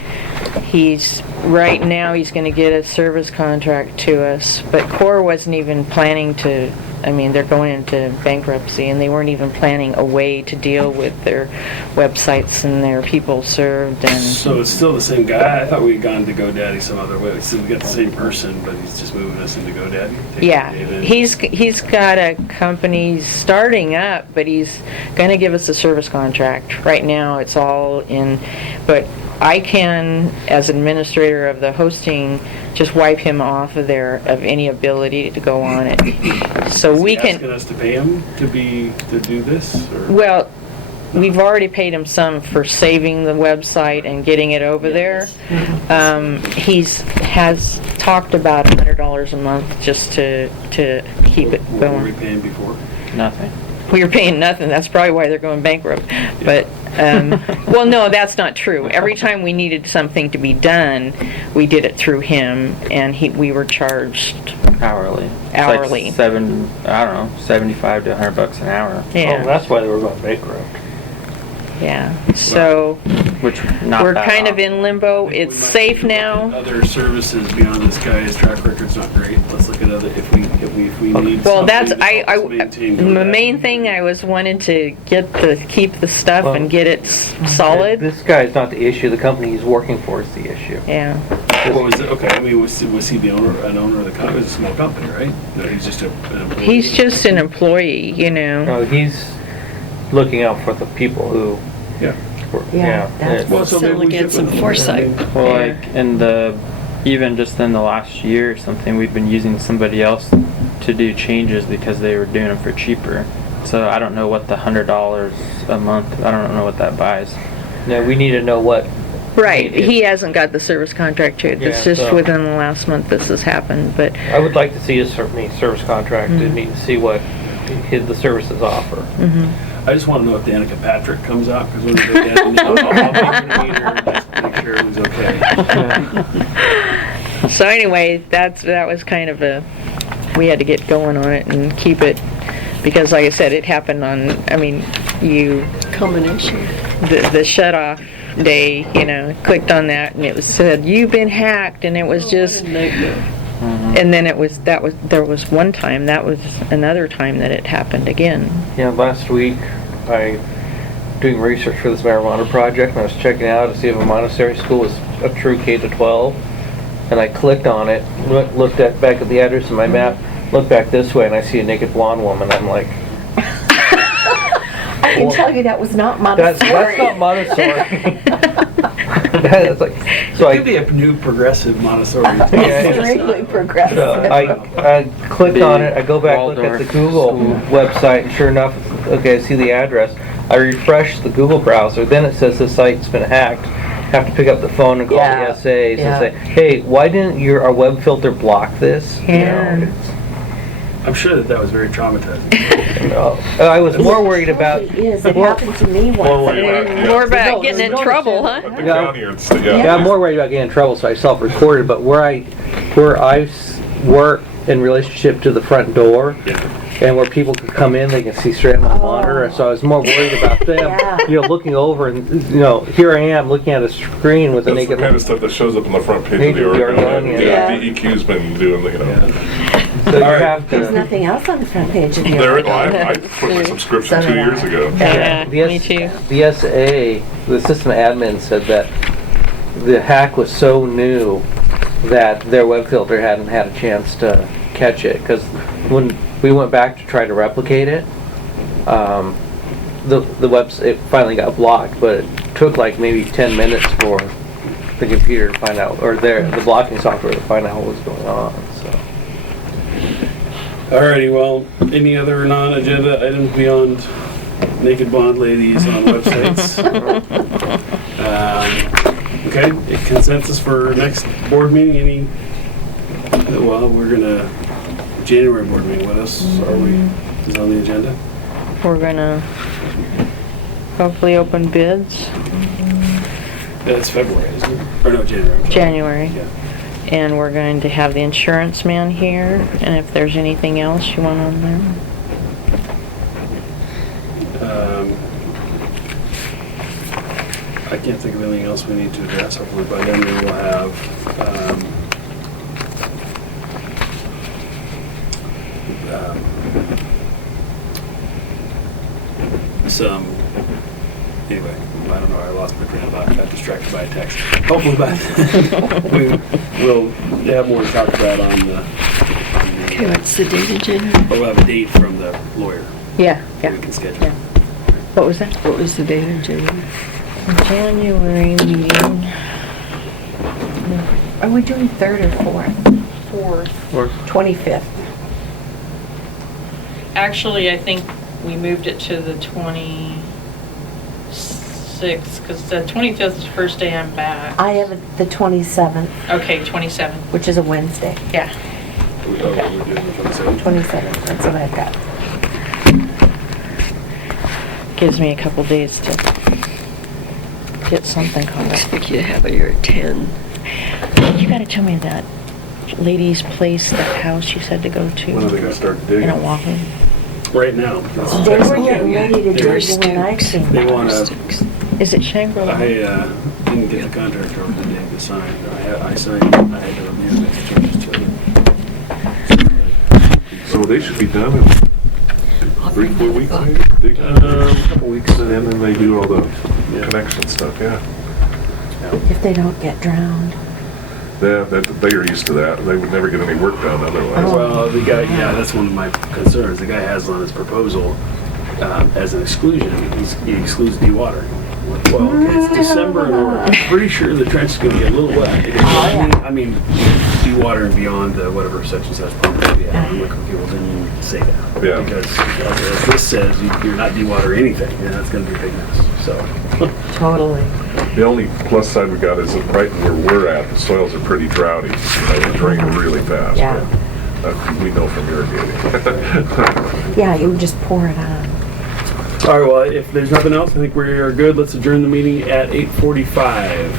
Right now he's going to get a service contract to us, but CORE wasn't even planning to I mean, they're going into bankruptcy, and they weren't even planning a way to deal with their websites and their people served, and So it's still the same guy? I thought we'd gone to GoDaddy some other way. So we got the same person, but he's just moving us into GoDaddy? Taking yeah, data in. he's got a company starting up, but he's gonna give us a service contract. Right now, it's all in, but I can, as administrator of the hosting, just wipe him off of any ability to go on it. So Is he we asking can, us to pay him to do this? Or? well, we've already paid him some for saving the website and getting it over there. Has talked about $100 a month just to keep it What were we going. paying before? Nothing. We were paying nothing, that's probably why they're going bankrupt. But, well, no, that's not true. Every time we needed something to be done, we did it through him, and we were charged, Hourly. It's Hourly. Like I don't know, 75 to $100 an hour. Oh, yeah, that's why they were going bankrupt. yeah. So, Which, not we're that kind of often. in limbo. I think It's we might safe need to look now. at other services beyond this guy. His track record's not great. Let's look at other, if we need Well, that's, something to help us maintain the GoDaddy. main thing I was wanting to keep the stuff and get it solid. This guy's not the issue, the company he's working for is the issue. Yeah. What was it? Okay, I mean, was he an owner of the company? It was a small company, right? No, he's just an employee. He's just an employee, you know. No, he's looking out for the people who, Yeah. Yeah, that's Well, so maybe Still we get should- some foresight. Well, Yeah. like even just in the last year or something, we've been using somebody else to do changes because they were doing them for cheaper. So I don't know what the $100 a month, I don't know what that buys. now we need to know what. Right, he hasn't got the service contract yet. It's Yeah, just so- within the last month this has happened, but, I would like to see his service contract, and need to see what the services offer. I just want to know if Danica Patrick comes out, because when we go down, I'll take the meter, just make sure everything's okay. so anyway, that was kind of we had to get going on it and keep it, because like I said, it happened Combination. the shut-off day, clicked on that and it said, "You've been hacked," and it was just, and then there was one time, that was another time that it happened again. Yeah, last week, doing research for this marijuana project, and I was checking out to see if a Montessori school was a true K-12, and I clicked on it, looked back at the address in my map, looked back this way, and I see a naked blonde woman. I'm like, I can tell you that was not that's Montessori. not Montessori. That's like, so It could be a new progressive Montessori. Extremely progressive. I clicked on it, I go back, look at the Google website, and sure enough, okay, I see the address. I refresh the Google browser, then it says the site's been hacked. Have to pick up the phone and call Yeah, the SAs yeah. and say, hey, why didn't our web filter block this? Yeah. I'm sure that was very traumatizing. I was more worried about, It is. It happened to me More once. worried about, More yeah. about getting in trouble, huh? At the Yeah. county or, yeah. yeah, I'm more worried about getting in trouble, so I self-recorded, but where I work in relationship to the front door, and where people can come in, they can see straight on my monitor, so I was more worried about them, Yeah. looking over and, here I am looking at a screen with a That's the naked. kind of stuff that shows up on the front page Page of of the the Oregon. Oregonian, Yeah, yeah. DEQ's been doing, So you have There's to, nothing else on the front page of the There, Oregon. I put my subscription 2 years ago. Yeah, the me too. The SA, the system admin said that the hack was so new that their web filter hadn't had a chance to catch it, because when we went back to try to replicate it, the it finally got blocked, but it took like maybe 10 minutes for the computer to find out, or the blocking software to find out what was going on. So Alrighty, well, any other non-agenda items beyond naked blonde ladies on websites? Okay, consensus for next board meeting, we're gonna, January board meeting, what else is on the agenda? We're gonna hopefully open bids That's February, isn't it? Or no, January. I'm sorry. January. Yeah. And we're going to have the insurance man here, and if there's anything else you want on there. I can't think of anything else we need to address. Hopefully by then we will have, Anyway, I don't know, I lost my train of thought, got distracted by a text. Hopefully by then, we'll have more to talk about on the, Okay, what's the date in January? but we'll have a date from the lawyer. Yeah, We yeah. can schedule. Yeah. What was that? What was the date in January? January meeting. Are we doing 3rd or 4th? 4th. 25th. Actually, I think we moved it to the 26th, because the 25th is the first day I'm back. I have it the 27th, Okay, 27th. which is a Wednesday. Yeah. We're doing the 27th. 27th, that's what I've got. Gives me a couple days to get something caught I up. think you have it here at 10. You gotta tell me that lady's place, that house you said to go to. When are they gonna start digging? In a walking. Right now. They were getting ready to They were- dig when I came They back. want to, Is it Shangri-La? I didn't get the contractor over the day to sign. I signed, I had to review the changes to it. So they should be done in 3-4 weeks, maybe? Digging? A couple weeks. And then they do all the Yeah. connection stuff, yeah. If they don't get drowned. They are used to that. They would never get any work done otherwise. Well, the guy, yeah, that's one of my concerns. The guy has on his proposal, as an exclusion, he excludes dewatering. Well, it's December and we're pretty sure the trench is gonna get a little wet. I mean, dewatering beyond the whatever section says pump. Yeah, I'm like, okay, well then you say that. Yeah. Because as this says, you're not dewatering anything, and that's gonna be a big mess, so. Totally. The only plus side we got is that right where we're at, the soils are pretty droughty. They drain really fast. Yeah. But, we know from irrigating. Yeah, you would just pour it on. All right, well, if there's nothing else, I think we are good. Let's adjourn the meeting at 8:45.